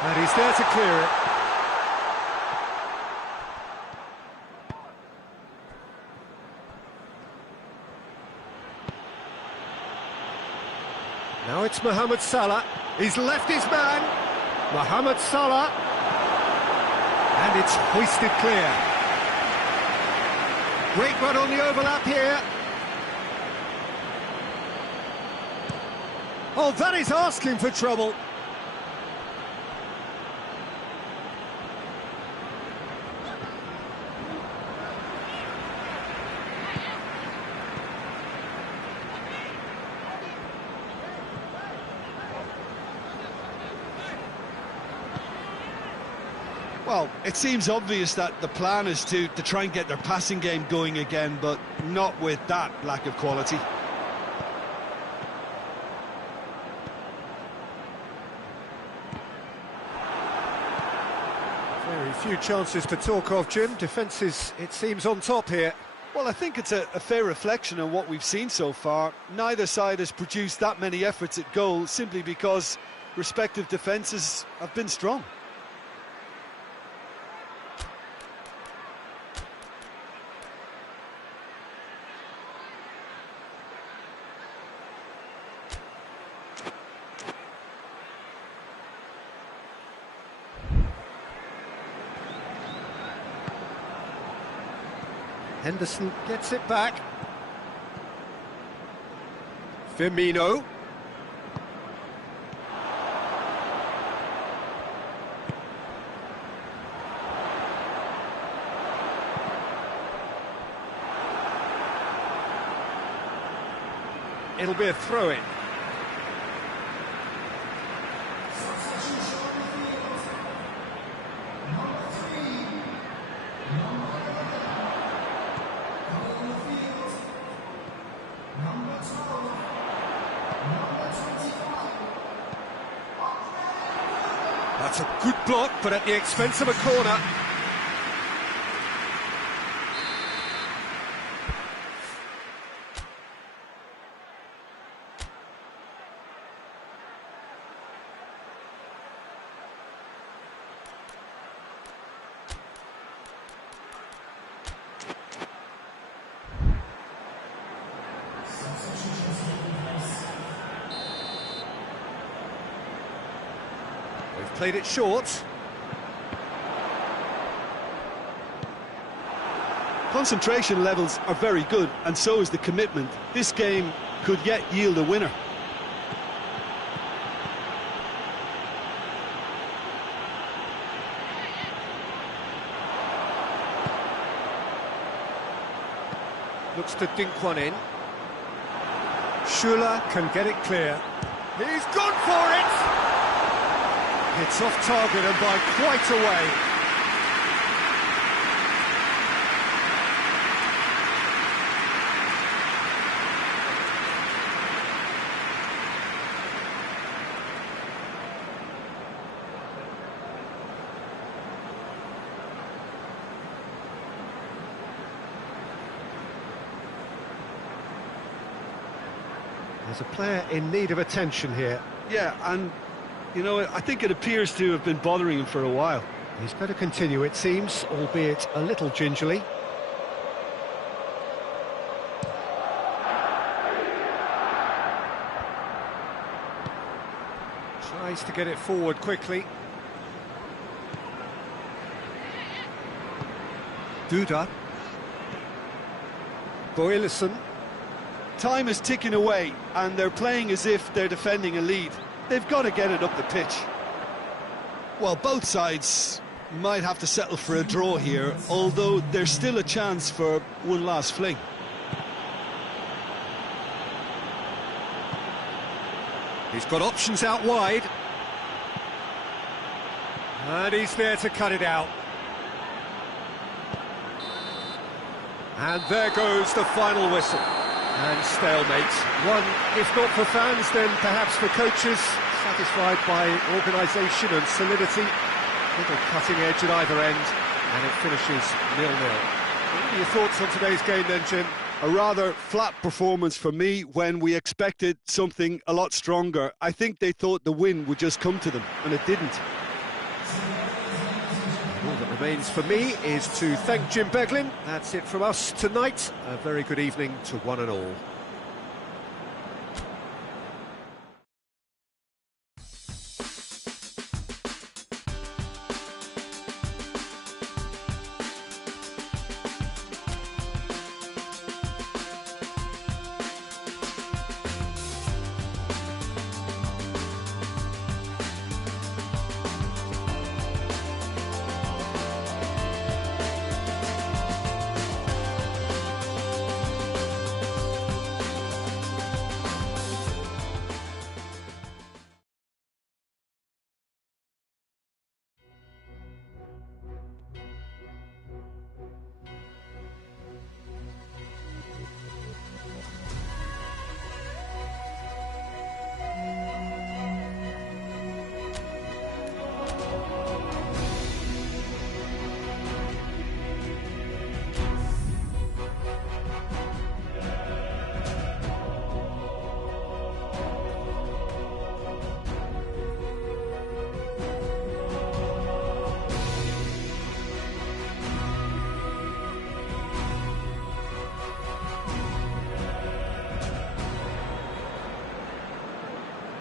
And he's there to clear it. Now it's Mohamed Salah. He's left his man. Mohamed Salah. And it's hoisted clear. Great run on the overlap here. Oh, that is asking for trouble. Well, it seems obvious that the plan is to try and get their passing game going again, but not with that lack of quality. Very few chances to talk of, Jim. Defence is, it seems, on top here. Well, I think it's a fair reflection on what we've seen so far. Neither side has produced that many efforts at goal simply because respective defences have been strong. Henderson gets it back. Firmino. it'll be a throw-in. That's a good block, but at the expense of a corner. They've played it short. Concentration levels are very good, and so is the commitment. This game could yet yield a winner. Looks to dink one in. Schuler can get it clear. He's gone for it! It's off target and by quite a way. There's a player in need of attention here. Yeah, and, you know, I think it appears to have been bothering him for a while. He's better continue, it seems, albeit a little gingerly. Tries to get it forward quickly. Duda. Boylisson. Time is ticking away, and they're playing as if they're defending a lead. They've got to get it up the pitch. Well, both sides might have to settle for a draw here, although there's still a chance for one last fling. He's got options out wide. And he's there to cut it out. And there goes the final whistle. And stalemate. One, if not for fans, then perhaps for coaches, satisfied by organisation and solidity. Little cutting edge at either end, and it finishes 0-0. What are your thoughts on today's game then, Jim? A rather flat performance for me when we expected something a lot stronger. I think they thought the win would just come to them, and it didn't. All that remains for me is to thank Jim Beglin. That's it from us tonight. A very good evening to one and all.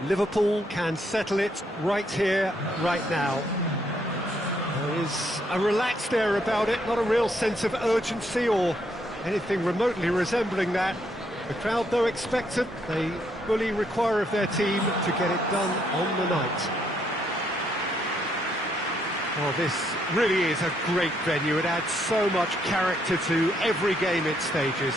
Liverpool can settle it right here, right now. There is a relaxed air about it, not a real sense of urgency or anything remotely resembling that. The crowd, though expectant, they fully require of their team to get it done on the night. Well, this really is a great venue. It adds so much character to every game it stages.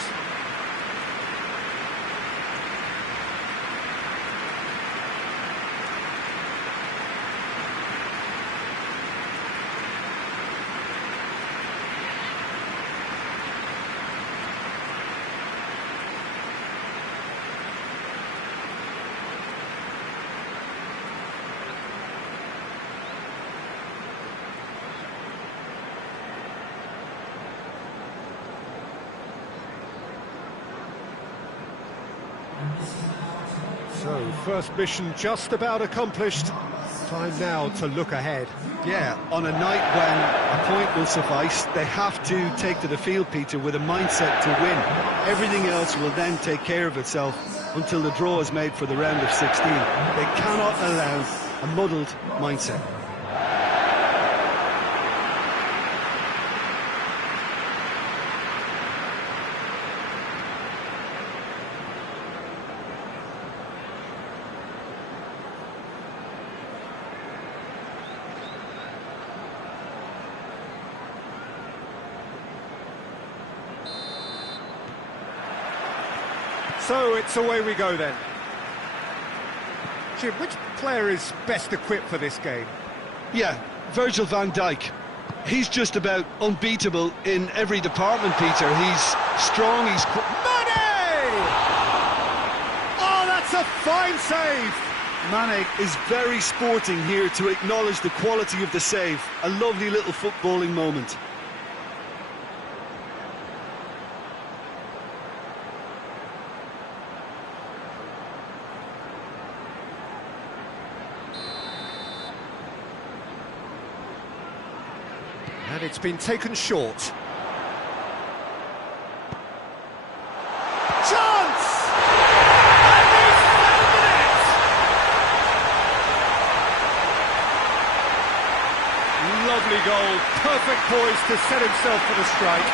So, first mission just about accomplished. Time now to look ahead. Yeah, on a night when a point will suffice, they have to take to the field, Peter, with a mindset to win. Everything else will then take care of itself until the draw is made for the round of 16. They cannot allow a muddled mindset. So it's away we go then. Jim, which player is best equipped for this game? Yeah, Virgil van Dijk. He's just about unbeatable in every department, Peter. He's strong, he's... Mane! Oh, that's a fine save! Mane is very sporting here to acknowledge the quality of the save. A lovely little footballing moment. And it's been taken short. Chance! And he's found the net! Lovely goal, perfect poise to set himself for the strike.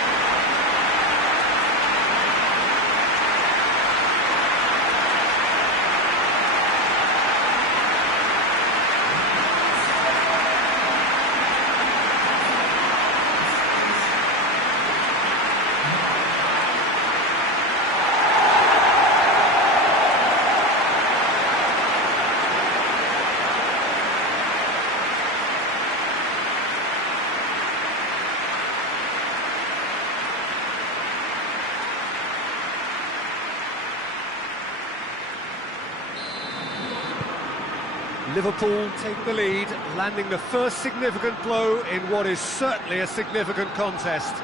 Liverpool take the lead, landing the first significant blow in what is certainly a significant contest.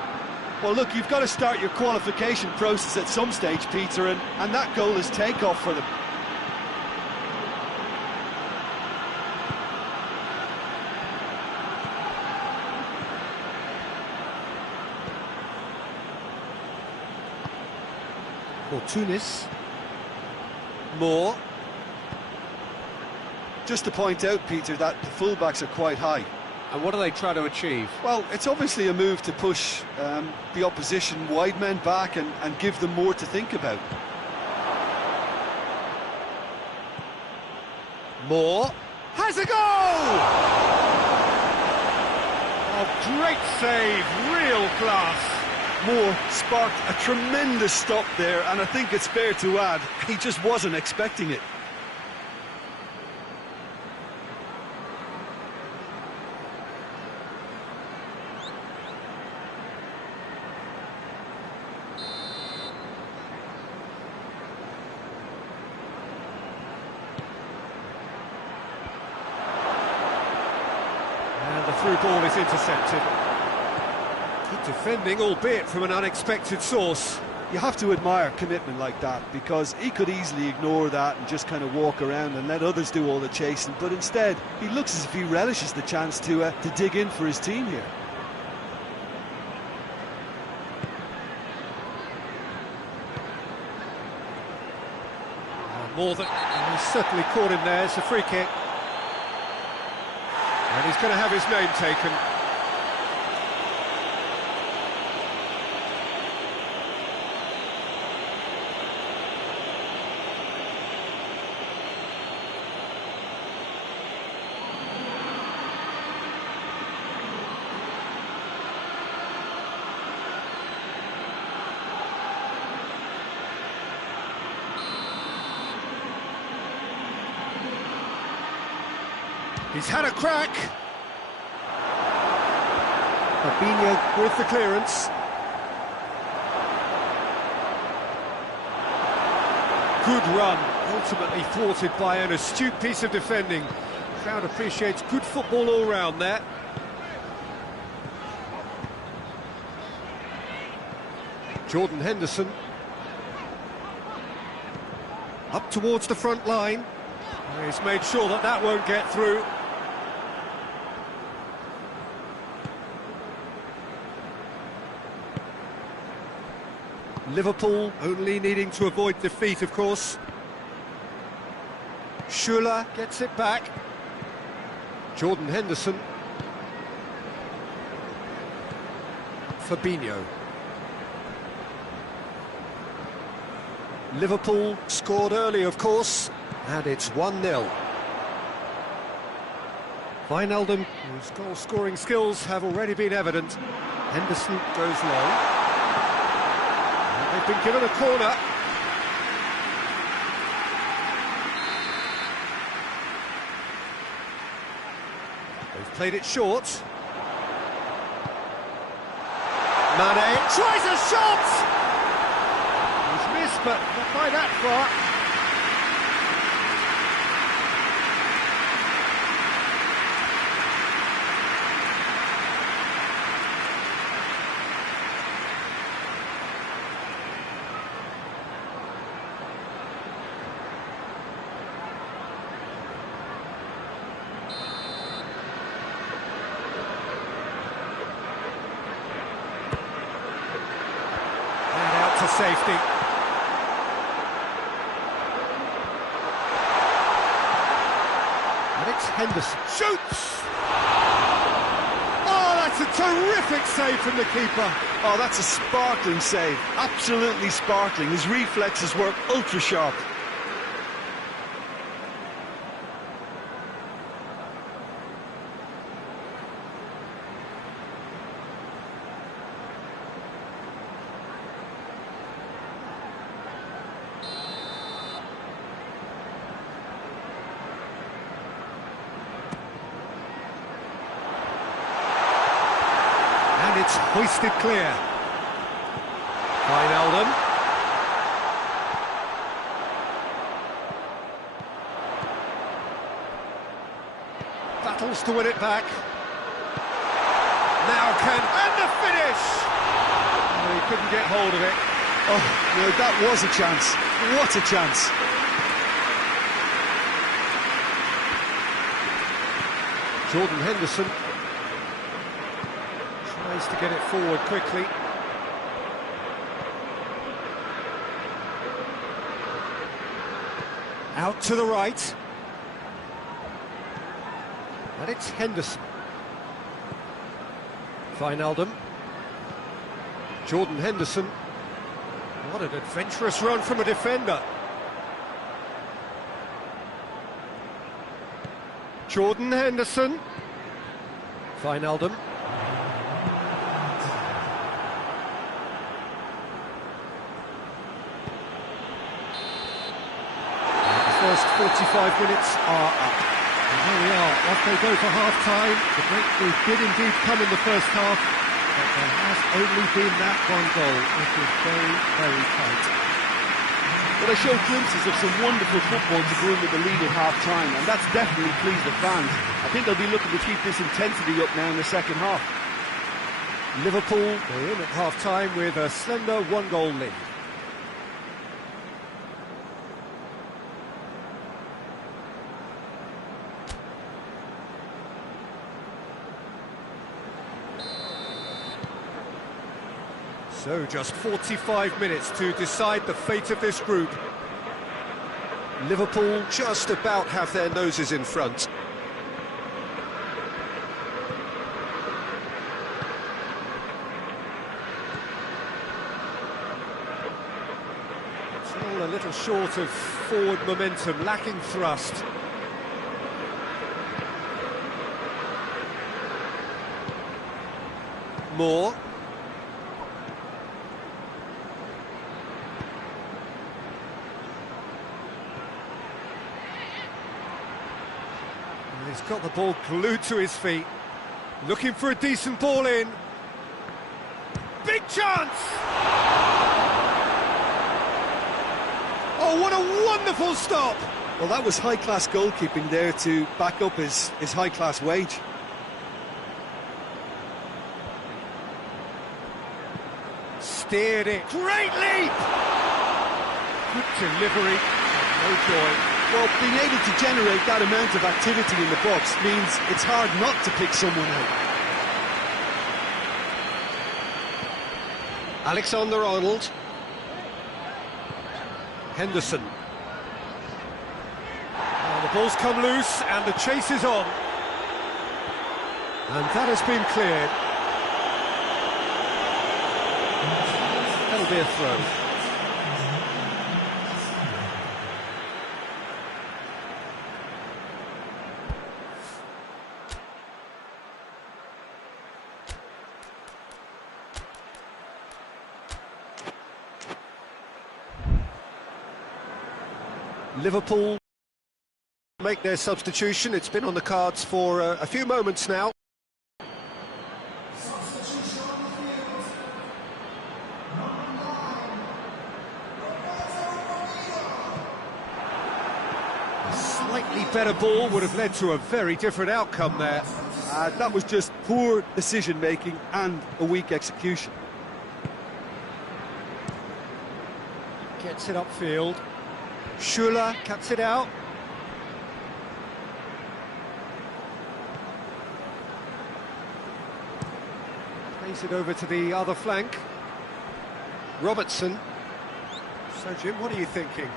Well, look, you've got to start your qualification process at some stage, Peter, and that goal is take-off for them. Tunis. Moore. Just to point out, Peter, that the fullbacks are quite high. And what do they try to achieve? Well, it's obviously a move to push the opposition wide men back and give them more to think about. Moore has a goal! Oh, great save, real class. Moore sparked a tremendous stop there, and I think it's fair to add, he just wasn't expecting it. And the through ball is intercepted. Good defending, albeit from an unexpected source. You have to admire commitment like that, because he could easily ignore that and just kind of walk around and let others do all the chasing, but instead he looks as if he relishes the chance to dig in for his team here. More than he's certainly caught him there. It's a free kick, and he's going to have his name taken. He's had a crack. Fabinho with the clearance. Good run, ultimately thwarted by an astute piece of defending. Crowd appreciates good football all round there. Jordan Henderson. Up towards the front line. He's made sure that that won't get through. Liverpool only needing to avoid defeat, of course. Schuller gets it back. Jordan Henderson. Fabinho. Liverpool scored early, of course, and it's 1-0. Wijnaldum, whose goal-scoring skills have already been evident. Henderson goes long. And they've been given a corner. They've played it short. Mane tries a shot! He's missed, but not by that far. To safety. And it's Henderson. Shoots! Oh, that's a terrific save from the keeper. Oh, that's a sparkling save. Absolutely sparkling. His reflexes work ultra sharp. And it's hoisted clear. Wijnaldum. Battles to win it back. Now and the finish! Oh, he couldn't get hold of it. Oh, no, that was a chance. What a chance. Jordan Henderson tries to get it forward quickly. Out to the right. And it's Henderson. Wijnaldum. Jordan Henderson. What an adventurous run from a defender. Jordan Henderson. Wijnaldum. The first 45 minutes are up. And here we are, off they go for half-time. The breakthrough did indeed come in the first half, but there has only been that one goal. It was very, very tight. Well, they showed glimpses of some wonderful football to go in with the lead at half-time, and that's definitely pleased the fans. I think they'll be looking to keep this intensity up now in the second half. Liverpool are in at half-time with a slender one-goal lead. So just 45 minutes to decide the fate of this group. Liverpool just about have their noses in front. It's all a little short of forward momentum, lacking thrust. Moore. He's got the ball glued to his feet, looking for a decent ball in. Big chance! Oh, what a wonderful stop! Well, that was high-class goalkeeping there to back up his high-class wage. Steered it. Great leap! Good delivery. no joy. Well, being able to generate that amount of activity in the box means it's hard not to pick someone out. Alexander-Arnold. Henderson. Well, the ball's come loose and the chase is on. And that has been cleared. That'll be a throw. Liverpool make their substitution. It's been on the cards for a few moments now. A slightly better ball would have led to a very different outcome there. That was just poor decision-making and a weak execution. Gets it upfield. Schuller cuts it out. Plays it over to the other flank. Robertson. So, Jim, what are you thinking?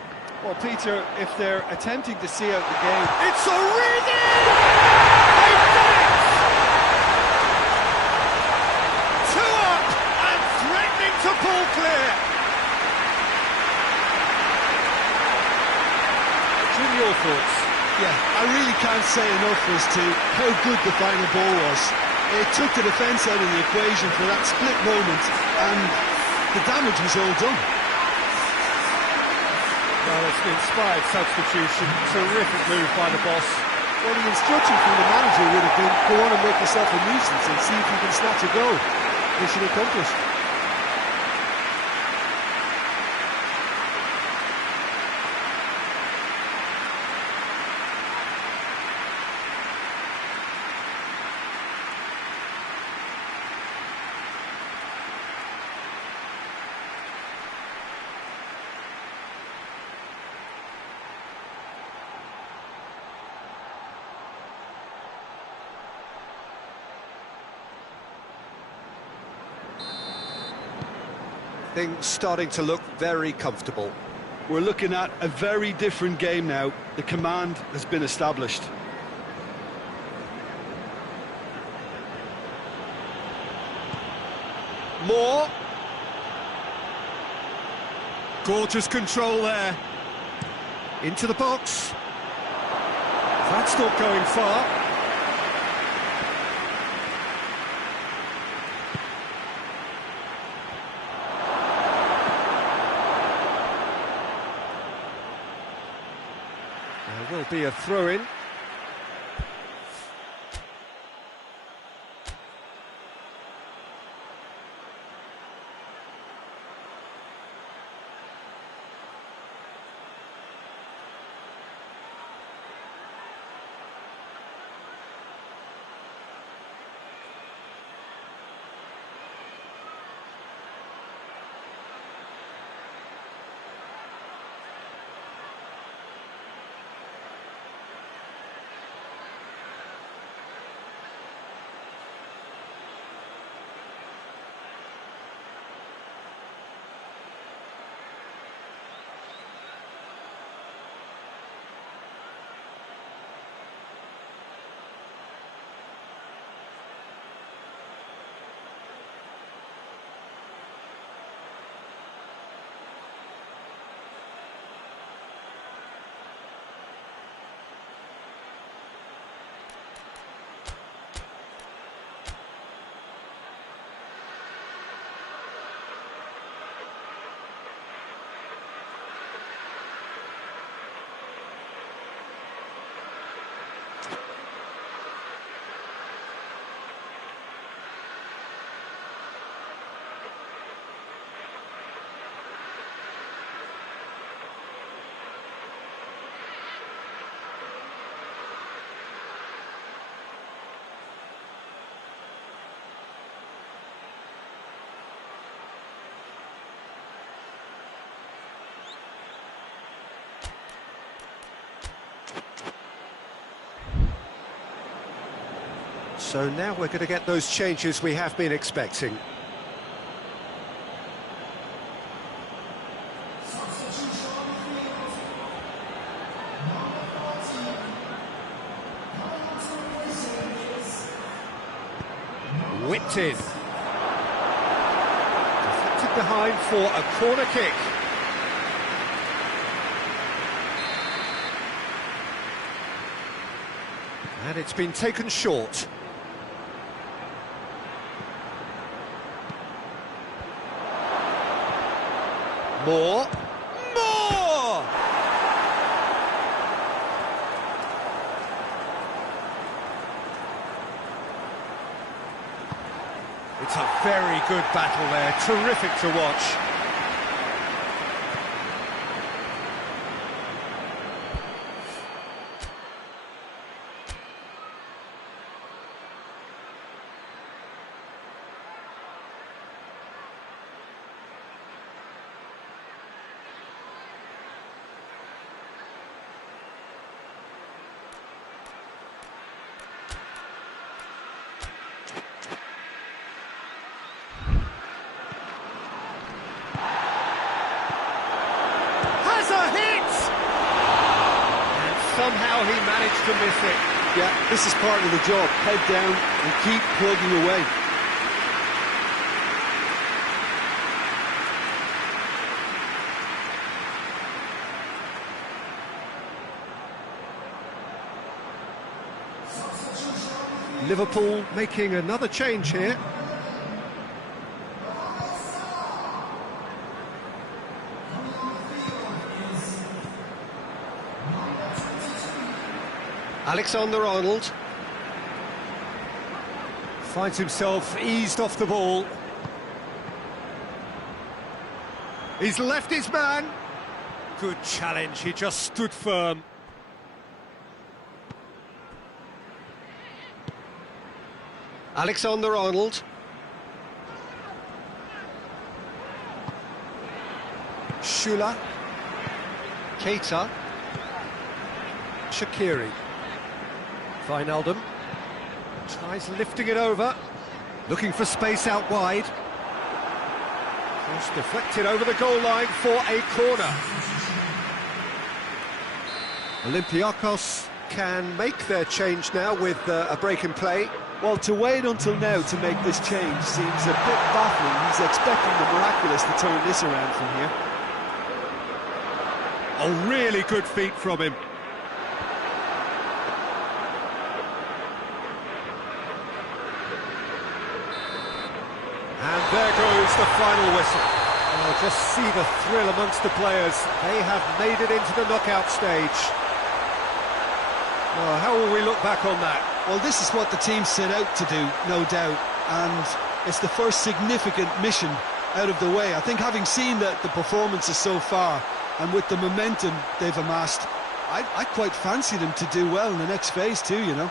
Well, Peter, if they're attempting to see out the game... It's Origi! They've done it! Two up and threatening to pull clear. Your thoughts? Yeah, I really can't say enough as to how good the final ball was. It took the defence out of the equation for that split moment, and the damage was all done. Well, it's an inspired substitution. Terrific move by the boss. Well, the instruction from the manager would have been, go on and make yourself a nuisance and see if you can snatch a goal. Mission accomplished. Things starting to look very comfortable. We're looking at a very different game now. The command has been established. Moore. Gorgeous control there. Into the box. That's not going far. There will be a throw-in. So now we're going to get those changes we have been expecting. Whipped in. Deflected behind for a corner kick. And it's been taken short. More. More! It's a very good battle there, terrific to watch. Somehow he managed to miss it. Yeah, this is part of the job. Head down and keep plugging away. Liverpool making another change here. Alexander-Arnold finds himself eased off the ball. He's left his man. Good challenge, he just stood firm. Alexander-Arnold. Shula. Keita. Shaqiri. Wijnaldum tries lifting it over, looking for space out wide. Cross deflected over the goal line for a corner. Olympiacos can make their change now with a break in play. Well, to wait until now to make this change seems a bit baffling. He's expecting the miraculous to turn this around from here. Oh, really good feet from him. And there goes the final whistle. Oh, just see the thrill amongst the players. They have made it into the knockout stage. Oh, how will we look back on that? Well, this is what the team set out to do, no doubt, and it's the first significant mission out of the way. I think having seen the performances so far, and with the momentum they've amassed, I quite fancy them to do well in the next phase too, you know.